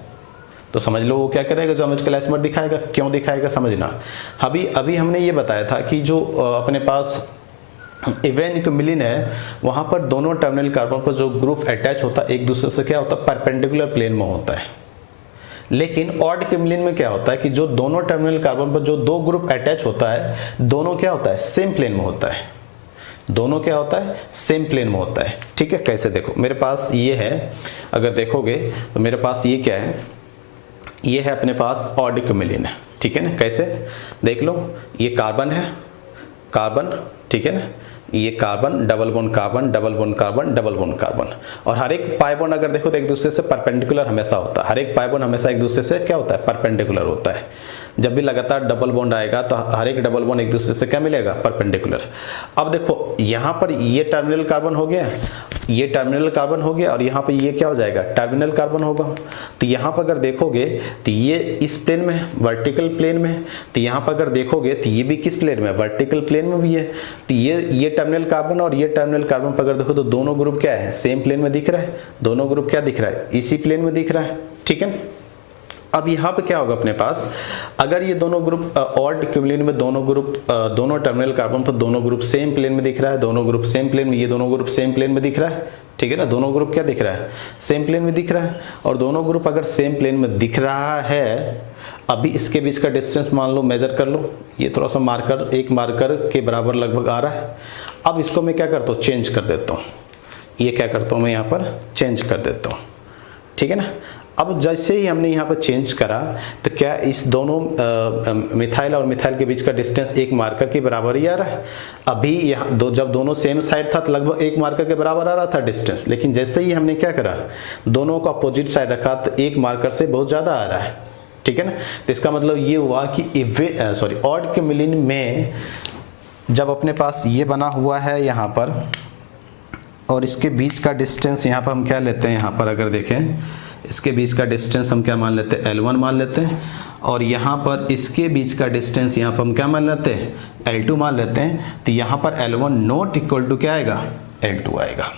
तो समझ लो वो क्या करेगा, ज्योमेट्रिकल आइसोमर दिखाएगा। क्यों दिखाएगा समझना। अभी हमने ये बताया था कि जो अपने पास इवन क्यूमुलिन है वहां पर दोनों टर्मिनल कार्बन पर जो ग्रुप अटैच होता है एक दूसरे से क्या होता है, परपेंडिकुलर प्लेन में होता है। लेकिन ऑड क्यूमुलिन में क्या होता है कि जो दोनों टर्मिनल कार्बन पर जो दो ग्रुप अटैच होता है दोनों क्या होता है, सेम प्लेन में होता है। दोनों क्या होता है, सेम प्लेन में होता है। ठीक है, कैसे, देखो मेरे पास ये है, अगर देखोगे तो मेरे पास ये क्या है, ये है अपने पास ऑड क्यूमुलिन है। ठीक है ना, कैसे देख लो, ये कार्बन है, कार्बन, ठीक है ना, ये carbon, double bond carbon, double bond carbon, double bond carbon, और हर एक पाई बॉन्ड अगर देखो तो एक दूसरे से परपेंडिकुलर हमेशा होता है। हर एक पाई बॉन्ड हमेशा एक दूसरे से क्या होता है, परपेंडिकुलर होता है। जब भी लगातार डबल बॉन्ड आएगा तो हर एक डबल बॉन्ड एक दूसरे से क्या मिलेगा, परपेंडिकुलर। अब देखो यहाँ पर ये टर्मिनल कार्बन हो गया, ये टर्मिनल कार्बन हो गया, और यहाँ पर ये क्या हो जाएगा, टर्मिनल कार्बन होगा। तो यहाँ पर अगर देखोगे तो ये इस प्लेन में है, वर्टिकल प्लेन में है। तो यहाँ पर अगर देखोगे तो ये भी किस प्लेन में है, वर्टिकल प्लेन में भी है। तो ये टर्मिनल कार्बन और ये टर्मिनल कार्बन पर अगर देखो तो दोनों ग्रुप क्या है, सेम प्लेन में दिख रहा है। दोनों ग्रुप क्या दिख रहा है, इसी प्लेन में दिख रहा है। ठीक है, अब यहाँ पे क्या होगा अपने पास, अगर ये दोनों ग्रुप ऑड क्यूमुलिन में दोनों ग्रुप दोनों टर्मिनल कार्बन पर दोनों ग्रुप सेम प्लेन में दिख रहा है, दोनों ग्रुप सेम प्लेन में, ये दोनों ग्रुप सेम प्लेन में दिख रहा है। ठीक है ना, दोनों ग्रुप क्या दिख रहा है, सेम प्लेन में दिख रहा है। और दोनों ग्रुप अगर सेम प्लेन में दिख रहा है, अभी इसके बीच का डिस्टेंस मान लो, मेजर कर लो, ये थोड़ा सा मार्कर, एक मार्कर के बराबर लगभग आ रहा है। अब इसको मैं क्या करता हूँ, चेंज कर देता हूँ, ये क्या करता हूँ मैं यहाँ पर चेंज कर देता हूँ। ठीक है ना, अब जैसे ही हमने यहाँ पर चेंज करा तो क्या इस दोनों मिथाइल और मिथाइल के बीच का डिस्टेंस एक मार्कर के बराबर ही आ रहा है। अभी यहाँ जब दोनों सेम साइड था तो लगभग एक मार्कर के बराबर आ रहा था डिस्टेंस, लेकिन जैसे ही हमने क्या करा, दोनों को अपोजिट साइड रखा तो एक मार्कर से बहुत ज़्यादा आ रहा है। ठीक है ना, तो इसका मतलब ये हुआ कि ऑड क्यूमुलिन में जब अपने पास ये बना हुआ है यहाँ पर, और इसके बीच का डिस्टेंस यहाँ पर हम क्या लेते हैं, यहाँ पर अगर देखें इसके बीच का डिस्टेंस हम क्या मान लेते हैं, L1 मान लेते हैं, और यहाँ पर इसके बीच का डिस्टेंस यहाँ पर हम क्या मान लेते हैं, L2 मान लेते हैं। तो यहाँ पर L1 नॉट इक्वल टू क्या आएगा, L2 आएगा।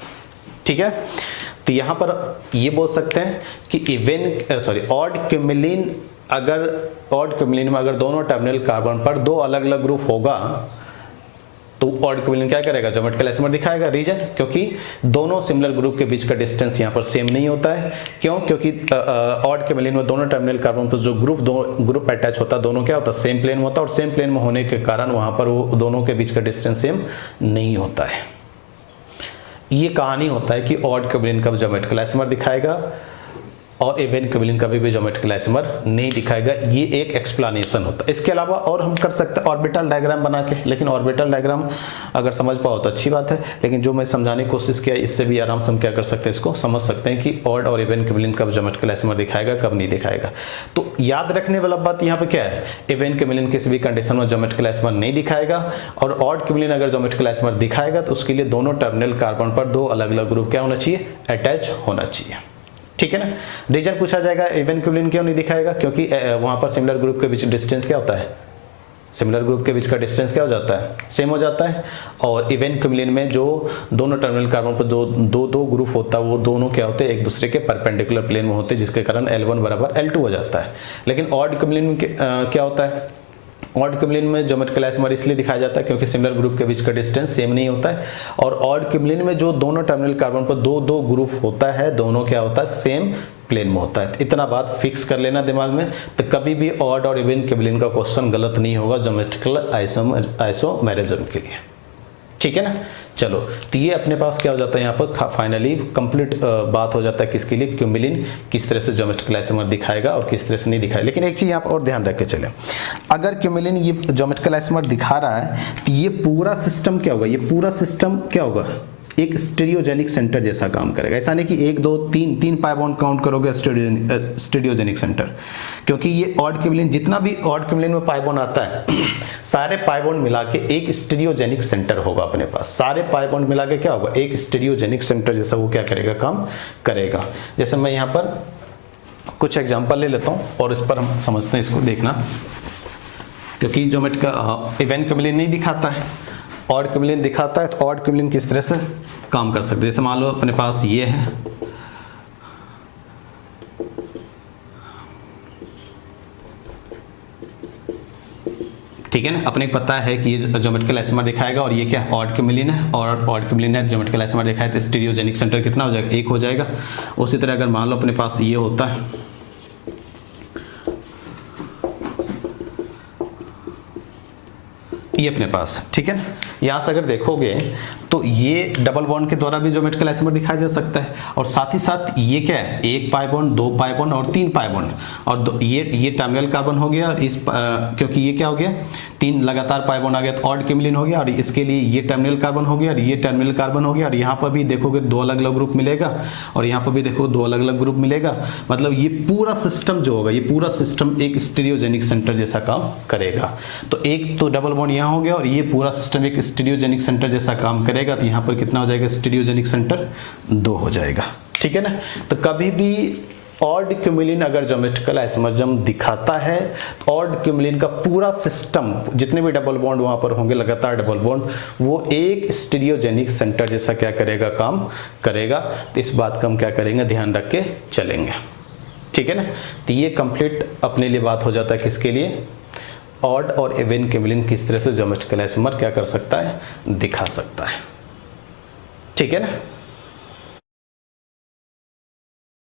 ठीक है, तो यहाँ पर ये बोल सकते हैं कि ऑड क्यूमुलिन में अगर दोनों टर्मिनल कार्बन पर दो अलग अलग ग्रुप होगा तो ऑड क्यूमुलिन क्या करेगा, ज्योमेट्रिकल आइसोमर दिखाएगा। रीजन, क्योंकि दोनों सिमिलर ग्रुप के बीच का डिस्टेंस यहाँ पर सेम नहीं होता है। क्यों, क्योंकि ऑड क्यूमुलिन में दोनों टर्मिनल कार्बन पर जो ग्रुप अटैच होता है दोनों क्या होता है, सेम प्लेन में होता है, और सेम प्लेन में होने के कारण वहां पर वो दोनों के बीच का डिस्टेंस सेम नहीं होता है। ये कहानी होता है कि ऑड क्यूमुलिन कब ज्योमेट्रिकल आइसोमर दिखाएगा। और इवन क्यूबिलिन कभी भी ज्योमेट्रिकल आइसोमर नहीं दिखाएगा। ये एक एक्सप्लेनेशन होता है। इसके अलावा और हम कर सकते हैं ऑर्बिटल डायग्राम बना के, लेकिन ऑर्बिटल डायग्राम अगर समझ पाओ तो अच्छी बात है, लेकिन जो मैं समझाने की कोशिश किया इससे भी आराम से हम क्या कर सकते हैं, इसको समझ सकते हैं कि ऑड और इवन क्यूबिलिन कब ज्योमेट्रिकल आइसोमर दिखाएगा, कब नहीं दिखाएगा। तो याद रखने वाला बात यहाँ पे क्या है, इवन क्यूबिलिन किसी भी कंडीशन में ज्योमेट्रिकल आइसोमर नहीं दिखाएगा, और ऑड क्यूबिलिन अगर ज्योमेट्रिकल आइसोमर दिखाएगा तो उसके लिए दोनों टर्मिनल कार्बन पर दो अलग अलग ग्रुप क्या होना चाहिए, अटैच होना चाहिए। ठीक है ना। रीजन पूछा जाएगा इवन क्यूबिलिन क्यों नहीं दिखाएगा, क्योंकि वहां पर सिमिलर ग्रुप के बीच डिस्टेंस क्या होता है, सिमिलर ग्रुप के बीच का डिस्टेंस क्या हो जाता है, सेम हो जाता है। और इवन क्यूबिलिन में जो दोनों टर्मिनल कार्बन पर दो ग्रुप होता है वो दोनों क्या होते हैं, एक दूसरे के परपेंडिकुलर प्लेन में होते हैं, जिसके कारण L1 बराबर L2 हो जाता है। लेकिन ऑड क्यूबिलिन में क्या होता है, ऑड क्यूबिलिन में ज्योमेट्रिकल आइसोमर इसलिए दिखाया जाता है क्योंकि सिमिलर ग्रुप के बीच का डिस्टेंस सेम नहीं होता है, और ऑड क्यूबिलिन में जो दोनों टर्मिनल कार्बन पर दो ग्रुप होता है, दोनों क्या होता है, सेम प्लेन में होता है। इतना बात फिक्स कर लेना दिमाग में, तो कभी भी ऑड और इवन क्यूबिलिन का क्वेश्चन गलत नहीं होगा ज्योमेट्रिकल आइसोमेरिज्म के लिए। ठीक है ना। चलो, तो ये अपने पास क्या हो जाता है, यहाँ पर फाइनली कंप्लीट बात हो जाता है किसके लिए, क्यूबिलिन किस तरह से ज्योमेट्रिकल आइसोमर दिखाएगा और किस तरह से नहीं दिखाएगा। लेकिन एक चीज़ यहाँ पर और ध्यान रख के चले, अगर क्यूबिलिन ये ज्योमेट्रिकल आइसोमर दिखा रहा है तो ये पूरा सिस्टम क्या होगा, ये पूरा सिस्टम क्या होगा, एक स्टीरियोजेनिक सेंटर जैसा काम करेगा। ऐसा नहीं कि 1 2 3 पाई बॉन्ड काउंट करोगे स्टीरियोजेनिक सेंटर, क्योंकि ये ऑड क्यूबिलिन जितना भी ऑड क्यूबिलिन में पाई बॉन्ड आता है सारे पाई बॉन्ड मिला के एक स्टीरियोजेनिक सेंटर होगा अपने पास। सारे पाई बॉन्ड मिला के क्या होगा, एक स्टीरियोजेनिक सेंटर जैसा वो क्या करेगा, काम करेगा। जैसे मैं यहाँ पर कुछ एग्जांपल ले लेता हूँ और इस पर हम समझते हैं, इसको देखना, क्योंकि ज्योमेट्रिकल इवन क्यूबिलिन नहीं दिखाता है, ऑड क्यूबिलिन दिखाता है। तो ऑड क्यूबिलिन किस तरह से काम कर सकते हैं, जैसे मान लो अपने पास ये है, ठीक है ना, अपने को पता है कि ये ज्योमेट्रिकल आइसोमर दिखाएगा और ये क्या है, ऑड क्यूबिलिन है, और ऑड क्यूबिलिन है, ज्योमेट्रिकल आइसोमर दिखाए तो स्टीरियोजेनिक सेंटर कितना हो जाएगा, 1 हो जाएगा। उसी तरह अगर मान लो अपने पास ये होता है, ये अपने पास, ठीक है ना, यहाँ से अगर देखोगे तो ये डबल बॉन्ड के द्वारा भी ज्योमेट्रिकल आइसोमर दिखाया जा सकता है, और साथ ही साथ ये क्या है, 1 पाई बॉन्ड, 2 पाई बॉन्ड और 3 पाई बॉन्ड, और ये टर्मिनल कार्बन हो गया, इस क्योंकि ये क्या हो गया, 3 लगातार पाई बॉन्ड आ गया तो ऑड क्यूबिलिन हो गया, और इसके लिए ये टर्मिनल कार्बन हो गया और ये टर्मिनल कार्बन हो गया, और यहाँ पर भी देखोगे 2 अलग अलग ग्रुप मिलेगा, और यहाँ पर भी देखो 2 अलग अलग ग्रुप मिलेगा। मतलब ये पूरा सिस्टम जो होगा, ये पूरा सिस्टम एक स्टीरियोजेनिक सेंटर जैसा काम करेगा। तो एक तो डबल बॉन्ड यहाँ हो गया और ये पूरा सिस्टम एक स्टीरियोजेनिक सेंटर जैसा काम करेगा, तो यहाँ पर कितना हो जाएगा, स्टीरियोजेनिक सेंटर 2 हो जाएगा। ठीक है ना। तो कभी भी ऑड क्यूबिलिन अगर ज्योमेट्रिकल आइसोमरिज्म दिखाता है, ऑड क्यूबिलिन का पूरा सिस्टम, जितने भी डबल बॉन्ड वहां पर होंगे, लगातार डबल बॉन्ड, वो एक स्टीरियोजेनिक सेंटर जैसा क्या करेगा, काम करेगा। तो इस बात का हम क्या करेंगे, ध्यान रख के चलेंगे। ठीक है ना। तो ये कंप्लीट अपने लिए बात हो जाता है किसके लिए, ऑड और इवन क्यूबिलिन किस तरह से ज्योमेट्रिकल आइसोमर क्या कर सकता है, दिखा सकता है। ठीक है ना।